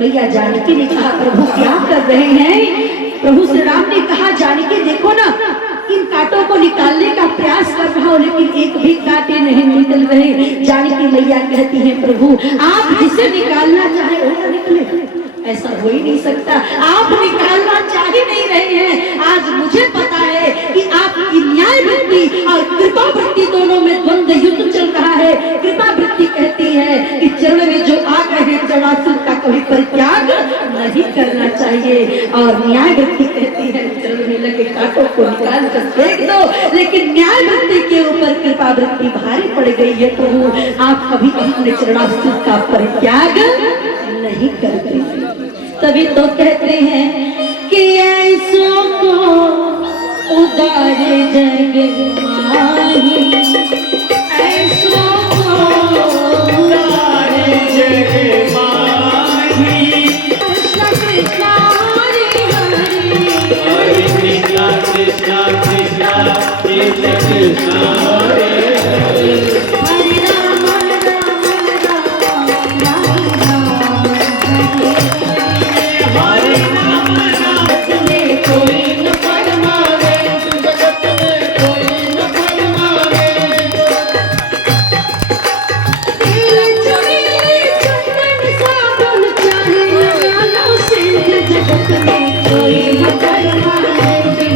मैया जानकी ने कहा प्रभु क्या कर रहे हैं? प्रभु श्री राम ने कहा जानकी देखो ना इन कांटों को निकालने का प्रयास कर रहा हूं लेकिन एक भी कांटे नहीं निकल रहे। जानकी मैया कहती हैं प्रभु आप जिसे निकालना चाहे वो न निकले, ऐसा हो ही नहीं सकता। आप निकालना चाह ही नहीं रहे हैं। आज मुझे पता है कि आपकी न्याय वृत्ति और कृपा वृत्ति दोनों में द्वंद्व युद्ध चल रहा है। कृपा वृत्ति कहती है कि चरण में जो आ गए हैं जटासुर का कभी परित्याग नहीं करना चाहिए और न्याय वृत्ति कहती है चरण में लगे कांटों को निकाल कर फेंक दो। लेकिन न्याय वृत्ति के ऊपर कृपा वृत्ति भारी पड़ गई है। प्रभु आप कभी अपने चरणासुर का परित्याग नहीं करते। तभी तो कहते हैं कि ऐसों को उदार जग माही, ऐसों को उदार जग माही। कृष्ण कृष्ण हरे हरे, हरे कृष्ण कृष्ण कृष्ण कृष्ण कृष्ण हरे हरे, हरे राम राम राम राम राम हरे हरे, हरे राम राम में कोई न परमावे, जगत में कोई न परमावे। तेल चढ़े चंदन साबुन चाहे लगाना सिंध, जगत में कोई न परमावे,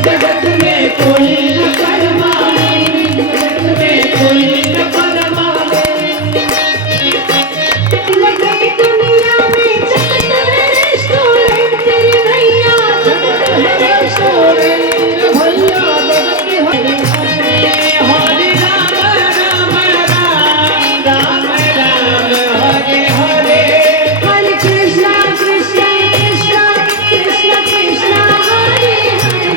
जगत में कोई न परमावे, जगत में कोई न परमावे। लगे दुनिया में जगत है रेस्टोरेंट, तेरी नैया जगत है रेस्टोरेंट, भैया जगत है हरे हरे, राम राम राम राम राम हरे हरे, हरे कृष्णा कृष्णा कृष्णा कृष्णा कृष्णा हरे हरे।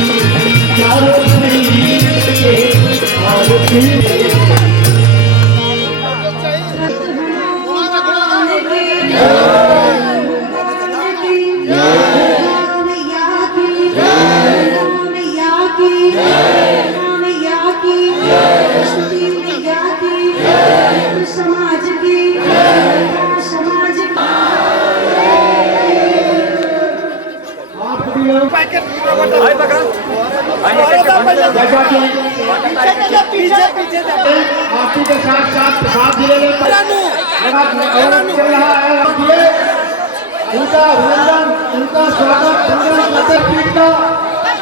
Hare जैसा कि आरती के साथ साथ प्रसाद दिए गए चल रहा है। उनका अभिनंदन, उनका स्वागत प्रत्येक पीठ का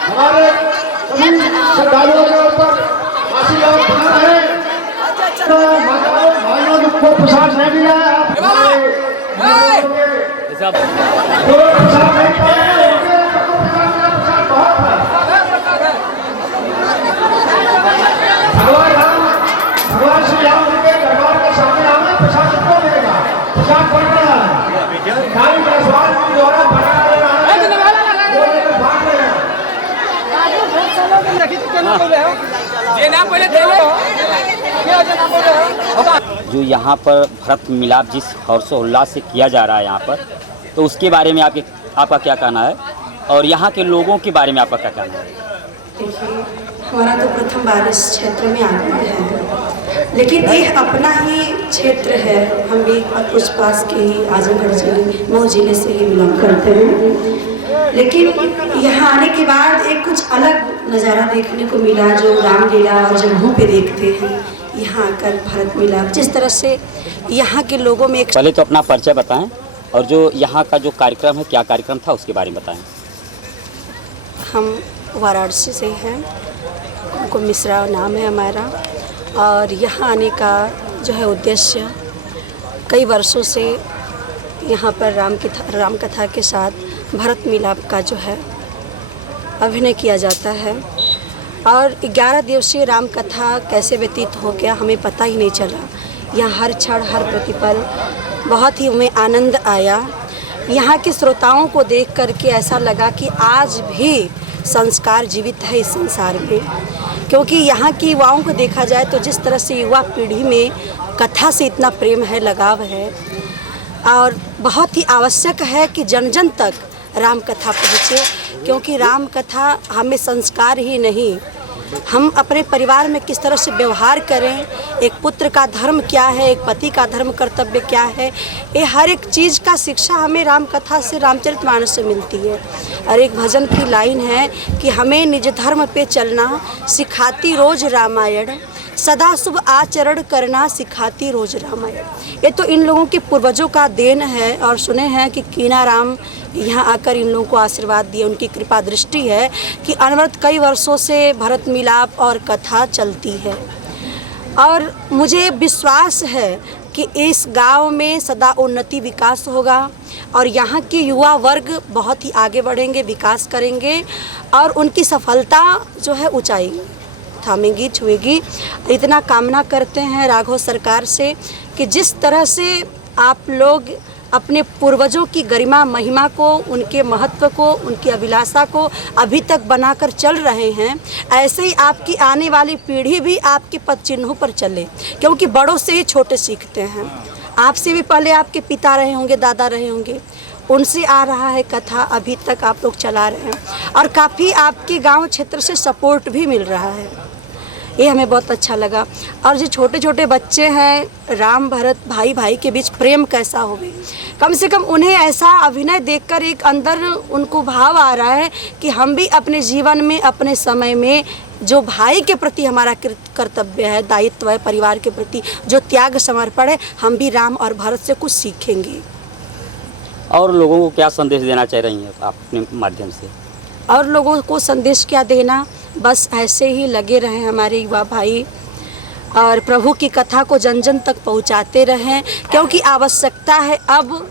हमारे सभी श्रद्धालुओं के ऊपर आशीर्वाद बना रहे। तो माताओं भाइयों को प्रसाद नहीं मिला है, आप हमारे जो प्रसाद नहीं पाए हैं, उनके प्रसाद बहुत है। भगवान श्री राम जी के दरबार के सामने आना प्रसाद सबको मिलेगा। प्रसाद बढ़ रहा है, खाली प्रसाद द्वारा बढ़ा रहा है, बांट रहे हैं। जो यहाँ पर भरत मिलाप जिस हर्षोल्लास से किया जा रहा है यहाँ पर, तो उसके बारे में आपका क्या कहना है और यहाँ के लोगों के बारे में आपका क्या कहना है? देखिए, हमारा तो प्रथम बार इस क्षेत्र में आगमन है, लेकिन एक अपना ही क्षेत्र है। हम भी उस पास के ही आजमगढ़ जिले मऊ जिले से ही बिलोंग करते हैं, लेकिन यहाँ आने के बाद एक कुछ अलग नज़ारा देखने को मिला जो रामलीला और जगहों पे देखते हैं। यहाँ आकर भरत मिलाप जिस तरह से यहाँ के लोगों में एक पहले तो अपना परिचय बताएं और जो यहाँ का जो कार्यक्रम है, क्या कार्यक्रम था उसके बारे में बताएं। हम वाराणसी से हैं, उनको मिश्रा नाम है हमारा, और यहाँ आने का जो है उद्देश्य कई वर्षों से यहाँ पर राम कथा के साथ भरत मिलाप का जो है अभिनय किया जाता है। और 11 दिवसीय राम कथा कैसे व्यतीत हो गया हमें पता ही नहीं चला। यहाँ हर क्षण हर प्रतिपल बहुत ही हमें आनंद आया। यहाँ के श्रोताओं को देख करके ऐसा लगा कि आज भी संस्कार जीवित है इस संसार में, क्योंकि यहाँ की युवाओं को देखा जाए तो जिस तरह से युवा पीढ़ी में कथा से इतना प्रेम है, लगाव है, और बहुत ही आवश्यक है कि जन जन तक राम कथा पहुँचे, क्योंकि राम कथा हमें संस्कार ही नहीं, हम अपने परिवार में किस तरह से व्यवहार करें, एक पुत्र का धर्म क्या है, एक पति का धर्म कर्तव्य क्या है, ये हर एक चीज़ का शिक्षा हमें राम कथा से, रामचरितमानस से मिलती है। और एक भजन की लाइन है कि हमें निज धर्म पे चलना सिखाती रोज रामायण, सदा शुभ आचरण करना सिखाती रोज रामायण। ये तो इन लोगों के पूर्वजों का देन है। और सुने हैं कि कीनाराम यहाँ आकर इन लोगों को आशीर्वाद दिए, उनकी कृपा दृष्टि है कि अनवरत कई वर्षों से भरत मिलाप और कथा चलती है। और मुझे विश्वास है कि इस गांव में सदा उन्नति विकास होगा और यहाँ के युवा वर्ग बहुत ही आगे बढ़ेंगे, विकास करेंगे और उनकी सफलता जो है ऊंचाई थामेगी, छुएगी। इतना कामना करते हैं राघव सरकार से कि जिस तरह से आप लोग अपने पूर्वजों की गरिमा महिमा को, उनके महत्व को, उनकी अभिलाषा को अभी तक बनाकर चल रहे हैं, ऐसे ही आपकी आने वाली पीढ़ी भी आपके पद चिन्हों पर चले, क्योंकि बड़ों से ही छोटे सीखते हैं। आपसे भी पहले आपके पिता रहे होंगे, दादा रहे होंगे, उनसे आ रहा है कथा, अभी तक आप लोग चला रहे हैं और काफ़ी आपके गांव क्षेत्र से सपोर्ट भी मिल रहा है। ये हमें बहुत अच्छा लगा। और जो छोटे छोटे बच्चे हैं, राम भरत भाई भाई के बीच प्रेम कैसा होवे, कम से कम उन्हें ऐसा अभिनय देखकर एक अंदर उनको भाव आ रहा है कि हम भी अपने जीवन में, अपने समय में जो भाई के प्रति हमारा कर्तव्य है, दायित्व है, परिवार के प्रति जो त्याग समर्पण है, हम भी राम और भरत से कुछ सीखेंगे। और लोगों को क्या संदेश देना चाह रही हैं आप अपने माध्यम से? और लोगों को संदेश क्या देना, बस ऐसे ही लगे रहें हमारे युवा भाई और प्रभु की कथा को जन जन तक पहुंचाते रहें, क्योंकि आवश्यकता है अब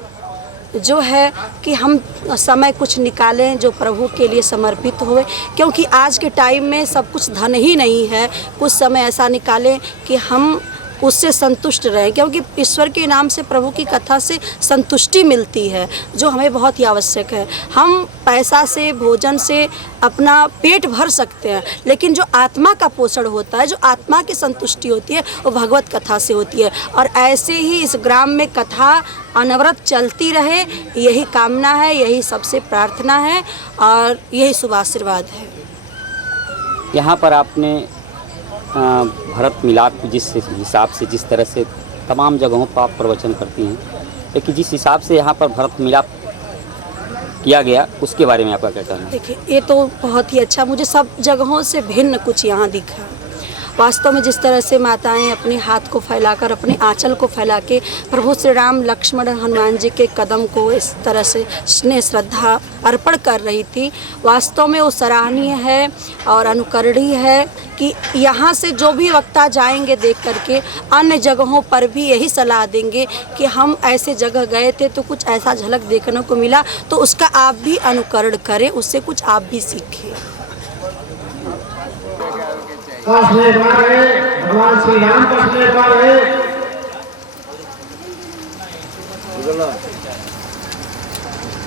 जो है कि हम समय कुछ निकालें जो प्रभु के लिए समर्पित हुए, क्योंकि आज के टाइम में सब कुछ धन ही नहीं है। कुछ समय ऐसा निकालें कि हम उससे संतुष्ट रहें, क्योंकि ईश्वर के नाम से, प्रभु की कथा से संतुष्टि मिलती है जो हमें बहुत ही आवश्यक है। हम पैसा से, भोजन से अपना पेट भर सकते हैं, लेकिन जो आत्मा का पोषण होता है, जो आत्मा की संतुष्टि होती है, वो भगवत कथा से होती है। और ऐसे ही इस ग्राम में कथा अनवरत चलती रहे, यही कामना है, यही सबसे प्रार्थना है और यही शुभ आशीर्वाद है। यहाँ पर आपने भरत मिलाप जिस हिसाब से, जिस तरह से तमाम जगहों पर आप प्रवचन करती हैं, लेकिन जिस हिसाब से यहाँ पर भरत मिलाप किया गया, उसके बारे में आपका क्या कहना है? देखिए, ये तो बहुत ही अच्छा, मुझे सब जगहों से भिन्न कुछ यहाँ दिखा। वास्तव में जिस तरह से माताएं अपने हाथ को फैलाकर, अपने आंचल को फैला के प्रभु श्री राम, लक्ष्मण, हनुमान जी के कदम को इस तरह से स्नेह श्रद्धा अर्पण कर रही थी, वास्तव में वो सराहनीय है और अनुकरणीय है कि यहाँ से जो भी वक्ता जाएंगे देख करके अन्य जगहों पर भी यही सलाह देंगे कि हम ऐसे जगह गए थे तो कुछ ऐसा झलक देखने को मिला, तो उसका आप भी अनुकरण करें, उससे कुछ आप भी सीखें। भगवान श्री राम का स्नेह रहे।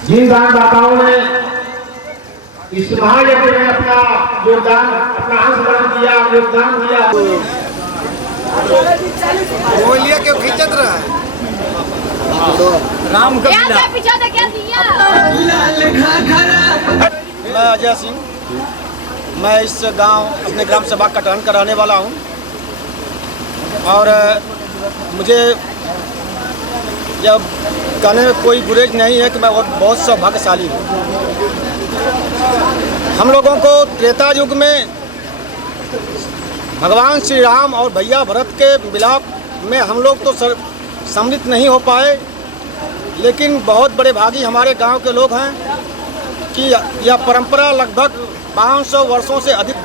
जिन दानदाताओं ने इस महायज्ञ में अपना योगदान, अपना अंशदान किया, योगदान दिया। बोलिए क्यों खींचत रहा है? राम का क्या पीछा था, क्या दिया? मैं अजय सिंह, मैं इस गांव, अपने ग्राम सभा कटहन का रहने वाला हूं और मुझे जब कहने में कोई गुरेज नहीं है कि मैं बहुत सौभाग्यशाली हूं। हम लोगों को त्रेता युग में भगवान श्री राम और भैया भरत के मिलाप में हम लोग तो सम्मिलित नहीं हो पाए, लेकिन बहुत बड़े भागी हमारे गांव के लोग हैं कि यह परंपरा लगभग 500 वर्षों से अधिक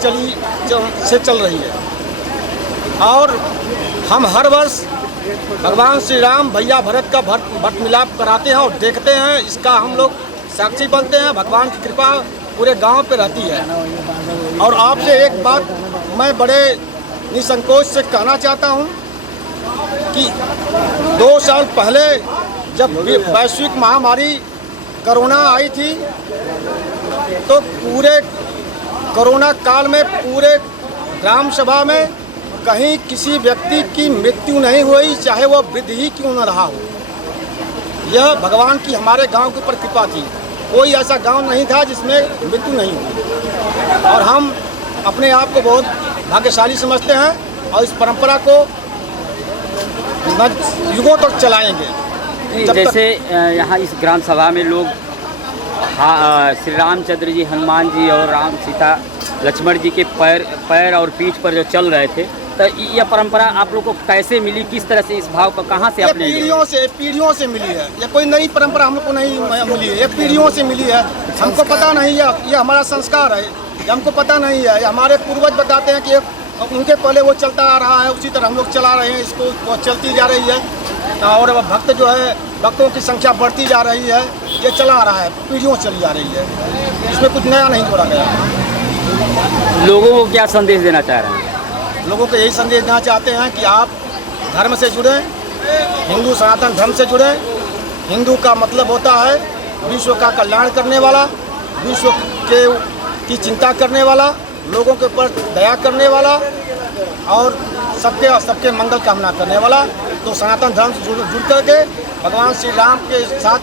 चल रही है और हम हर वर्ष भगवान श्री राम भैया भरत का भट मिलाप कराते हैं और देखते हैं, इसका हम लोग साक्षी बनते हैं। भगवान की कृपा पूरे गांव पे रहती है। और आपसे एक बात मैं बड़े निसंकोच से कहना चाहता हूं कि 2 साल पहले जब वैश्विक महामारी कोरोना आई थी तो पूरे कोरोना काल में पूरे ग्राम सभा में कहीं किसी व्यक्ति की मृत्यु नहीं हुई, चाहे वह वृद्ध ही क्यों न रहा हो। यह भगवान की हमारे गांव के ऊपर कृपा थी। कोई ऐसा गांव नहीं था जिसमें मृत्यु नहीं हुई और हम अपने आप को बहुत भाग्यशाली समझते हैं और इस परंपरा को युगों तक चलाएंगे। जैसे यहाँ इस ग्राम सभा में लोग श्री रामचंद्र जी, हनुमान जी और राम सीता लक्ष्मण जी के पैर और पीठ पर जो चल रहे थे, तो यह परंपरा आप लोग को कैसे मिली, किस तरह से इस भाव को कहाँ से आपने? पीढ़ियों से मिली है। ये कोई नई परंपरा हमको नहीं मिली है, ये पीढ़ियों से मिली है। हमको पता नहीं है, ये हमारा संस्कार है, ये हमको पता नहीं है। ये हमारे पूर्वज बताते हैं कि उनके पहले वो चलता आ रहा है, उसी तरह हम लोग चला रहे हैं, इसको वो चलती जा रही है और भक्त जो है, भक्तों की संख्या बढ़ती जा रही है। ये चला आ रहा है, पीढ़ियों चली जा रही है, इसमें कुछ नया नहीं जोड़ा गया। लोगों को क्या संदेश देना चाह रहे हैं? लोगों को यही संदेश देना चाहते हैं कि आप धर्म से जुड़ें, हिंदू सनातन धर्म से जुड़ें। हिंदू का मतलब होता है विश्व का कल्याण करने वाला, विश्व की चिंता करने वाला, लोगों के ऊपर दया करने वाला और सबके मंगल कामना करने वाला। तो सनातन धर्म से जुड़ करके भगवान श्री राम के साथ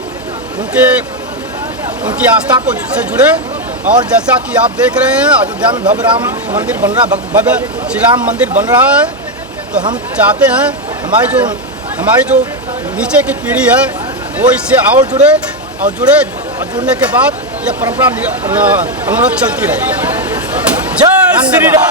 उनकी आस्था को से जुड़े। और जैसा कि आप देख रहे हैं, अयोध्या में भव्य राम मंदिर बन रहा, भव्य श्री राम मंदिर बन रहा है। तो हम चाहते हैं हमारी जो नीचे की पीढ़ी है वो इससे और जुड़े और जुड़ने के बाद यह परंपरा अनवरत चलती रहेगी। जय श्री राम।